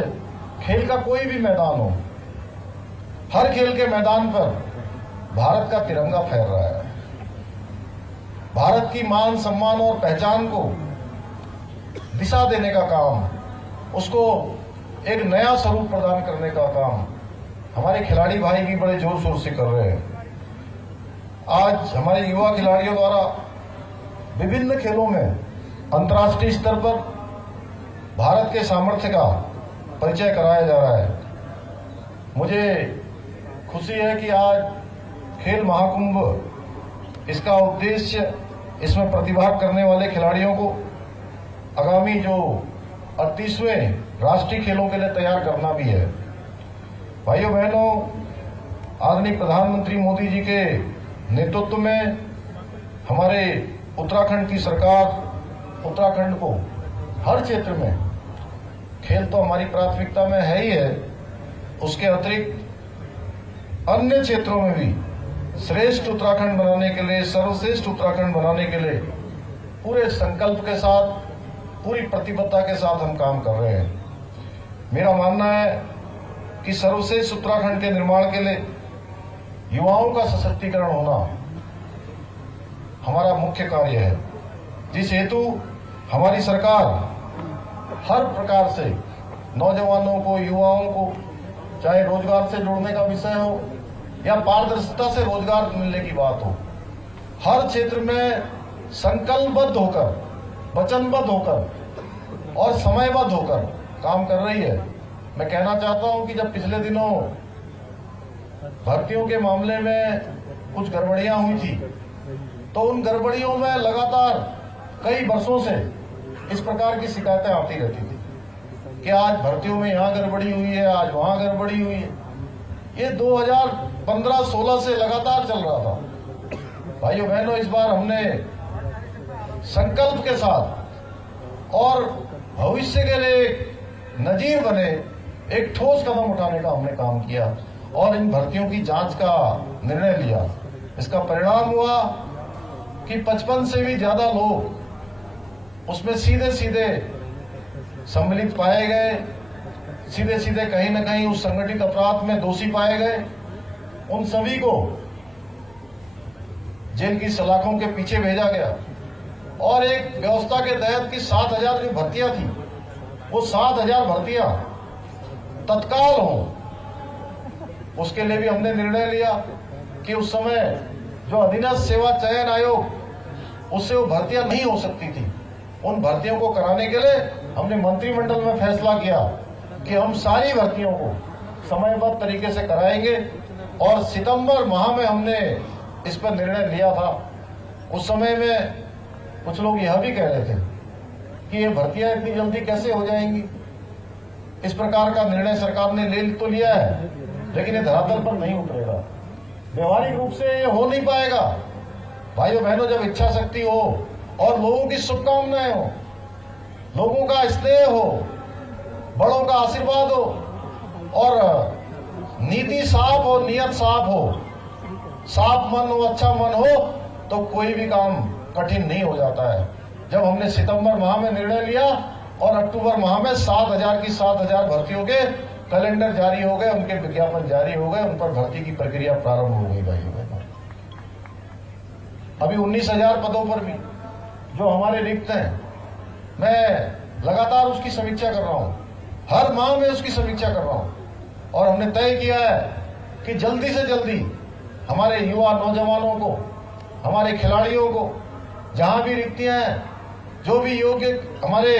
खेल का कोई भी मैदान हो, हर खेल के मैदान पर भारत का तिरंगा फहर रहा है। भारत की मान सम्मान और पहचान को दिशा देने का काम, उसको एक नया स्वरूप प्रदान करने का काम हमारे खिलाड़ी भाई भी बड़े जोर शोर से कर रहे हैं। आज हमारे युवा खिलाड़ियों द्वारा विभिन्न खेलों में अंतर्राष्ट्रीय स्तर पर भारत के सामर्थ्य का परिचय कराया जा रहा है। मुझे खुशी है कि आज खेल महाकुंभ, इसका उद्देश्य इसमें प्रतिभाग करने वाले खिलाड़ियों को आगामी जो 38वें राष्ट्रीय खेलों के लिए तैयार करना भी है। भाइयों बहनों, आदरणीय प्रधानमंत्री मोदी जी के नेतृत्व में हमारे उत्तराखंड की सरकार उत्तराखंड को हर क्षेत्र में, खेल तो हमारी प्राथमिकता में है ही है, उसके अतिरिक्त अन्य क्षेत्रों में भी श्रेष्ठ उत्तराखंड बनाने के लिए, सर्वश्रेष्ठ उत्तराखंड बनाने के लिए पूरे संकल्प के साथ, पूरी प्रतिबद्धता के साथ हम काम कर रहे हैं। मेरा मानना है कि सर्वश्रेष्ठ उत्तराखंड के निर्माण के लिए युवाओं का सशक्तिकरण होना हमारा मुख्य कार्य है, जिस हेतु हमारी सरकार हर प्रकार से नौजवानों को, युवाओं को, चाहे रोजगार से जोड़ने का विषय हो या पारदर्शिता से रोजगार मिलने की बात हो, हर क्षेत्र में संकल्पबद्ध होकर, वचनबद्ध होकर और समयबद्ध होकर काम कर रही है। मैं कहना चाहता हूं कि जब पिछले दिनों भर्तियों के मामले में कुछ गड़बड़ियां हुई थी, तो उन गड़बड़ियों में लगातार कई वर्षों से इस प्रकार की शिकायतें आती रहती थी कि आज भर्तियों में यहां गड़बड़ी हुई है, आज वहां गड़बड़ी हुई है। ये 2015-16 से लगातार चल रहा था। भाइयों बहनों, इस बार हमने संकल्प के साथ और भविष्य के लिए नजीर बने एक ठोस कदम उठाने का हमने काम किया और इन भर्तियों की जांच का निर्णय लिया। इसका परिणाम हुआ कि 55 से भी ज्यादा लोग उसमें सीधे सीधे सम्मिलित पाए गए, सीधे सीधे कहीं न कहीं उस संगठित अपराध में दोषी पाए गए। उन सभी को जेल की सलाखों के पीछे भेजा गया और एक व्यवस्था के तहत की 7,000 जो भर्तियां थी, वो 7,000 भर्तियां तत्काल हों, उसके लिए भी हमने निर्णय लिया कि उस समय जो अधीनस्थ सेवा चयन आयोग, उससे वो भर्तियां नहीं हो सकती थी। उन भर्तियों को कराने के लिए हमने मंत्रिमंडल में फैसला किया कि हम सारी भर्तियों को समयबद्ध तरीके से कराएंगे और सितंबर माह में हमने इस पर निर्णय लिया था। उस समय में कुछ लोग यह भी कह रहे थे कि ये भर्तियां इतनी जल्दी कैसे हो जाएंगी। इस प्रकार का निर्णय सरकार ने ले तो लिया है, लेकिन ये धरातल पर नहीं उतरेगा, व्यवहारिक रूप से ये हो नहीं पाएगा। भाइयों बहनों, जब इच्छा शक्ति हो और लोगों की शुभकामनाएं हो, लोगों का स्नेह हो, बड़ों का आशीर्वाद हो और नीति साफ हो, नियत साफ हो, साफ मन हो, अच्छा मन हो, तो कोई भी काम कठिन नहीं हो जाता है। जब हमने सितंबर माह में निर्णय लिया और अक्टूबर माह में 7,000 की 7,000 भर्तियों के कैलेंडर जारी हो गए, उनके विज्ञापन जारी हो गए, उन पर भर्ती की प्रक्रिया प्रारंभ हो गई। भाइयों बहनों, अभी 19,000 पदों पर भी जो हमारे रिक्त हैं, मैं लगातार उसकी समीक्षा कर रहा हूं, हर माह में उसकी समीक्षा कर रहा हूं और हमने तय किया है कि जल्दी से जल्दी हमारे युवा नौजवानों को, हमारे खिलाड़ियों को, जहां भी रिक्तियां हैं, जो भी योग्य हमारे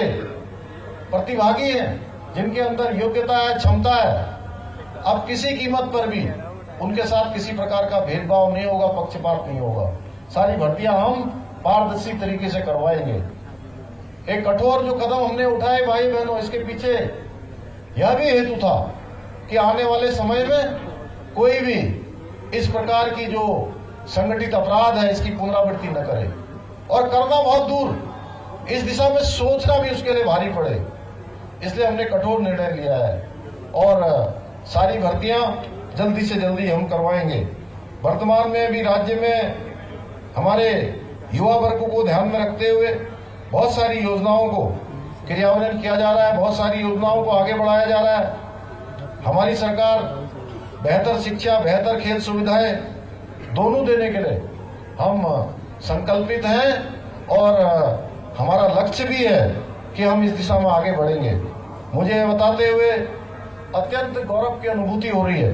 प्रतिभागी हैं, जिनके अंदर योग्यता है, क्षमता है, अब किसी कीमत पर भी उनके साथ किसी प्रकार का भेदभाव नहीं होगा, पक्षपात नहीं होगा। सारी भर्तियां हम पारदर्शी तरीके से करवाएंगे। एक कठोर जो कदम हमने उठाए भाई बहनों, इसके पीछे यह भी हेतु था कि आने वाले समय में कोई भी इस प्रकार की जो संगठित अपराध है इसकी पुनरावृत्ति न करे, और करना बहुत दूर, इस दिशा में सोचना भी उसके लिए भारी पड़े। इसलिए हमने कठोर निर्णय लिया है और सारी भर्तियां जल्दी से जल्दी हम करवाएंगे। वर्तमान में भी राज्य में हमारे युवा वर्गों को ध्यान में रखते हुए बहुत सारी योजनाओं को क्रियान्वयन किया जा रहा है, बहुत सारी योजनाओं को आगे बढ़ाया जा रहा है। हमारी सरकार बेहतर शिक्षा, बेहतर खेल सुविधाएं दोनों देने के लिए हम संकल्पित हैं और हमारा लक्ष्य भी है कि हम इस दिशा में आगे बढ़ेंगे। मुझे यह बताते हुए अत्यंत गौरव की अनुभूति हो रही है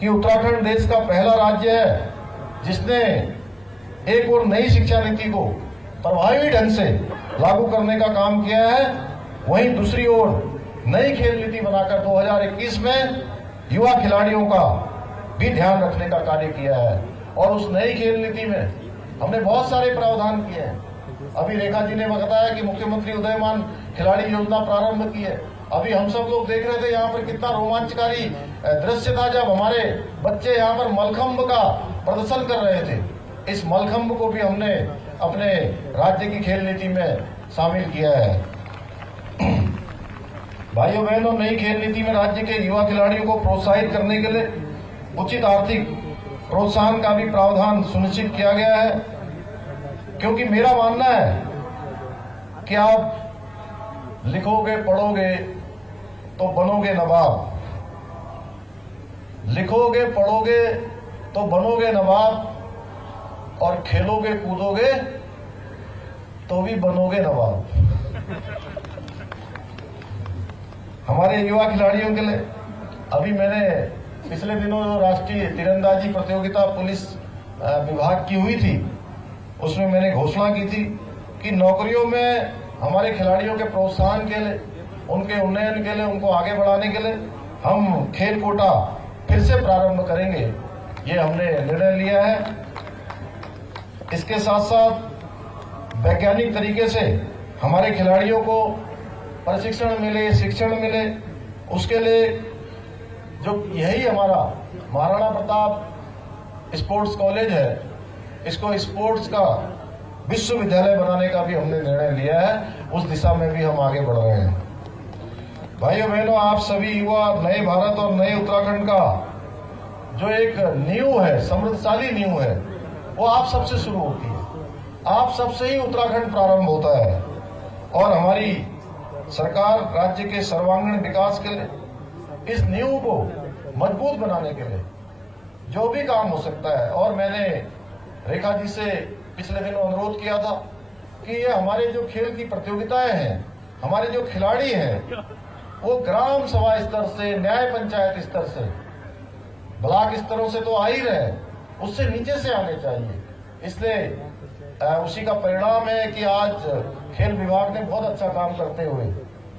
कि उत्तराखंड देश का पहला राज्य है जिसने एक और नई शिक्षा नीति को प्रभावी ढंग से लागू करने का काम किया है, वहीं दूसरी ओर नई खेल नीति बनाकर 2021 में युवा खिलाड़ियों का भी ध्यान रखने का कार्य किया है। और उस नई खेल नीति में हमने बहुत सारे प्रावधान किए हैं। अभी रेखा जी ने बताया कि मुख्यमंत्री उदयमान खिलाड़ी योजना प्रारंभ की है। अभी हम सब लोग देख रहे थे यहाँ पर कितना रोमांचकारी दृश्य था जब हमारे बच्चे यहाँ पर मलखम्ब का प्रदर्शन कर रहे थे। इस मलखम्ब को भी हमने अपने राज्य की खेल नीति में शामिल किया है। भाइयों बहनों, नई खेल नीति में राज्य के युवा खिलाड़ियों को प्रोत्साहित करने के लिए उचित आर्थिक प्रोत्साहन का भी प्रावधान सुनिश्चित किया गया है, क्योंकि मेरा मानना है कि आप लिखोगे पढ़ोगे तो बनोगे नवाब, लिखोगे पढ़ोगे तो बनोगे नवाब, और खेलोगे कूदोगे तो भी बनोगे नवाब। हमारे युवा खिलाड़ियों के लिए अभी मैंने पिछले दिनों जो राष्ट्रीय तीरंदाजी प्रतियोगिता पुलिस विभाग की हुई थी, उसमें मैंने घोषणा की थी कि नौकरियों में हमारे खिलाड़ियों के प्रोत्साहन के लिए, उनके उन्नयन के लिए, उनको आगे बढ़ाने के लिए हम खेल कोटा फिर से प्रारंभ करेंगे। ये हमने निर्णय लिया है। इसके साथ साथ वैज्ञानिक तरीके से हमारे खिलाड़ियों को प्रशिक्षण मिले, शिक्षण मिले, उसके लिए जो यही हमारा महाराणा प्रताप स्पोर्ट्स कॉलेज है, इसको स्पोर्ट्स का विश्वविद्यालय बनाने का भी हमने निर्णय लिया है। उस दिशा में भी हम आगे बढ़ रहे हैं। भाइयों बहनों, आप सभी युवा नए भारत और नए उत्तराखंड का जो एक नींव है, समृद्धशाली नींव है, वो आप सबसे शुरू होती है। आप सबसे ही उत्तराखंड प्रारंभ होता है और हमारी सरकार राज्य के सर्वांगीण विकास के लिए, इस नींव को मजबूत बनाने के लिए जो भी काम हो सकता है, और मैंने रेखा जी से पिछले दिनों अनुरोध किया था कि ये हमारे जो खेल की प्रतियोगिताएं हैं, हमारे जो खिलाड़ी हैं, वो ग्राम सभा स्तर से, न्याय पंचायत स्तर से, ब्लॉक स्तरों से तो आ ही रहे, उससे नीचे से आने चाहिए। इसलिए उसी का परिणाम है कि आज खेल विभाग ने बहुत अच्छा काम करते हुए,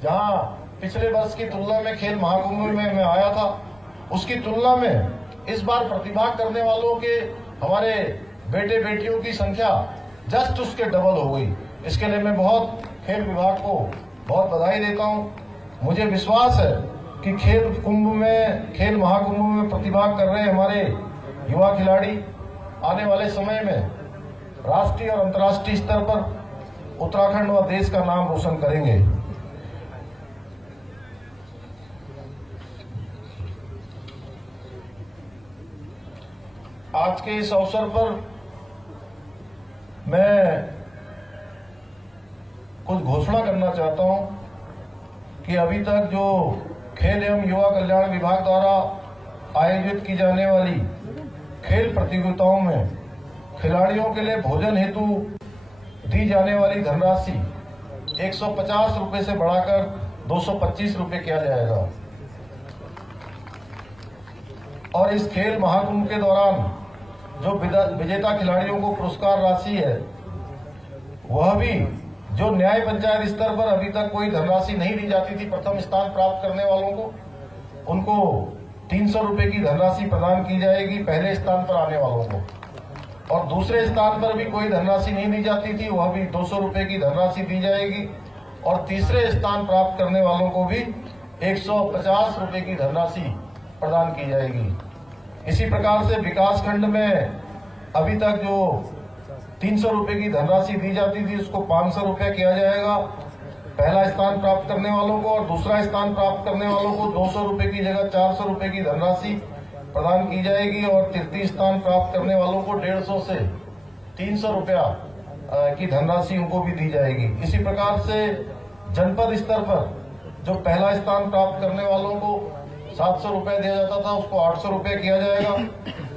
जहां पिछले वर्ष की तुलना में खेल महाकुंभ में मैं आया था, उसकी तुलना में इस बार प्रतिभाग करने वालों के हमारे बेटे बेटियों की संख्या जस्ट उसके डबल हो गई। इसके लिए मैं बहुत खेल विभाग को बहुत बधाई देता हूं। मुझे विश्वास है कि खेल महाकुंभ में प्रतिभाग कर रहे हमारे युवा खिलाड़ी आने वाले समय में राष्ट्रीय और अंतर्राष्ट्रीय स्तर पर उत्तराखंड व देश का नाम रोशन करेंगे। आज के इस अवसर पर मैं कुछ घोषणा करना चाहता हूं कि अभी तक जो खेल एवं युवा कल्याण विभाग द्वारा आयोजित की जाने वाली खेल प्रतियोगिताओं में खिलाड़ियों के लिए भोजन हेतु दी जाने वाली धनराशि 150 रुपए से बढ़ाकर 225 रुपए किया जाएगा। और इस खेल महाकुंभ के दौरान जो विजेता खिलाड़ियों को पुरस्कार राशि है, वह भी जो न्याय पंचायत स्तर पर अभी तक कोई धनराशि नहीं दी जाती थी प्रथम स्थान प्राप्त करने वालों को, उनको 300 रुपए की धनराशि प्रदान की जाएगी पहले स्थान पर आने वालों को, और दूसरे स्थान पर भी कोई धनराशि नहीं दी जाती थी, वह भी 200 रुपए की धनराशि दी जाएगी, और तीसरे स्थान प्राप्त करने वालों को भी 150 रुपए की धनराशि प्रदान की जाएगी। इसी प्रकार से विकास खंड में अभी तक जो 300 रुपए की धनराशि दी जाती थी उसको 500 रुपए किया जाएगा पहला स्थान प्राप्त करने वालों को, और दूसरा स्थान प्राप्त करने वालों को 200 रुपए की जगह 400 रुपए की धनराशि प्रदान की जाएगी, और तृतीय स्थान प्राप्त करने वालों को 150 से 300 रुपया की धनराशि उनको भी दी जाएगी। इसी प्रकार से जनपद स्तर पर जो पहला स्थान प्राप्त करने वालों को 700 रुपए दिया जाता था उसको 800 रुपए किया जाएगा,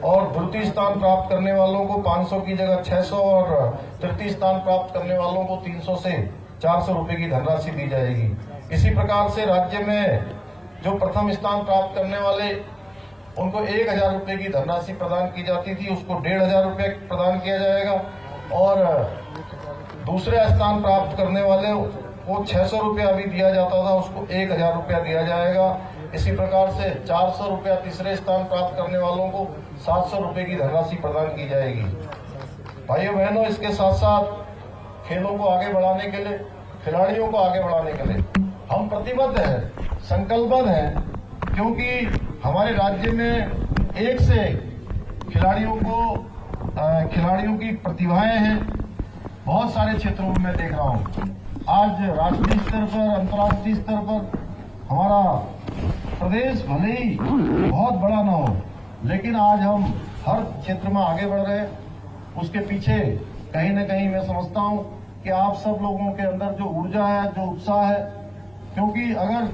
और द्वितीय स्थान प्राप्त करने वालों को 500 की जगह 600 और तृतीय स्थान प्राप्त करने वालों को 300 से 400 रुपए की धनराशि दी जाएगी। इसी प्रकार से राज्य में जो प्रथम स्थान प्राप्त करने वाले उनको 1000 रुपए की धनराशि प्रदान की जाती थी उसको 1500 रुपए प्रदान किया जाएगा, और दूसरे स्थान प्राप्त करने वाले को 600 रुपया अभी दिया जाता था उसको 1000 रुपया दिया जाएगा। इसी प्रकार से 400 रुपया तीसरे स्थान प्राप्त करने वालों को 700 रुपए की धनराशि प्रदान की जाएगी। भाइयों बहनों, इसके साथ साथ खेलों को आगे बढ़ाने के लिए, खिलाड़ियों को आगे बढ़ाने के लिए हम प्रतिबद्ध हैं, संकल्पबद्ध हैं, क्योंकि हमारे राज्य में एक से खिलाड़ियों की प्रतिभाएं हैं। बहुत सारे क्षेत्रों में मैं देख रहा हूं आज राष्ट्रीय स्तर पर, अंतर्राष्ट्रीय स्तर पर हमारा प्रदेश भले ही बहुत बड़ा ना हो, लेकिन आज हम हर क्षेत्र में आगे बढ़ रहे हैं। उसके पीछे कहीं न कहीं मैं समझता हूं कि आप सब लोगों के अंदर जो ऊर्जा है, जो उत्साह है, क्योंकि अगर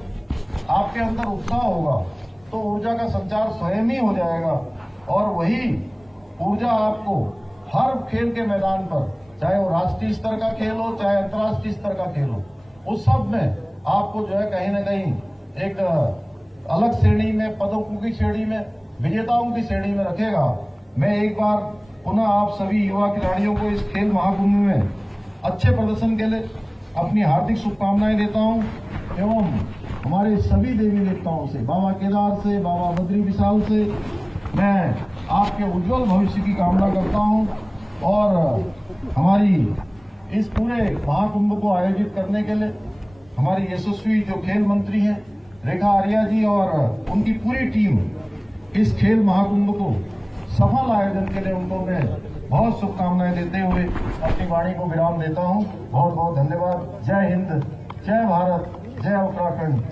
आपके अंदर उत्साह होगा तो ऊर्जा का संचार स्वयं ही हो जाएगा, और वही ऊर्जा आपको हर खेल के मैदान पर, चाहे वो राष्ट्रीय स्तर का खेल हो चाहे अंतर्राष्ट्रीय स्तर का खेल हो, उस सब में आपको जो है कहीं न कहीं एक अलग श्रेणी में, पदकों की श्रेणी में, विजेताओं की श्रेणी में रखेगा। मैं एक बार पुनः आप सभी युवा खिलाड़ियों को इस खेल महाकुंभ में अच्छे प्रदर्शन के लिए अपनी हार्दिक शुभकामनाएं देता हूं, एवं हमारे सभी देवी देवताओं से, बाबा केदार से, बाबा बद्री विशाल से मैं आपके उज्जवल भविष्य की कामना करता हूं, और हमारी इस पूरे महाकुंभ को आयोजित करने के लिए हमारी यशस्वी जो खेल मंत्री हैं रेखा आर्या जी और उनकी पूरी टीम इस खेल महाकुंभ को सफल आयोजन के लिए उनको मैं बहुत शुभकामनाएं देते हुए अपनी वाणी को विराम देता हूं। बहुत बहुत धन्यवाद। जय हिंद, जय भारत, जय उत्तराखंड।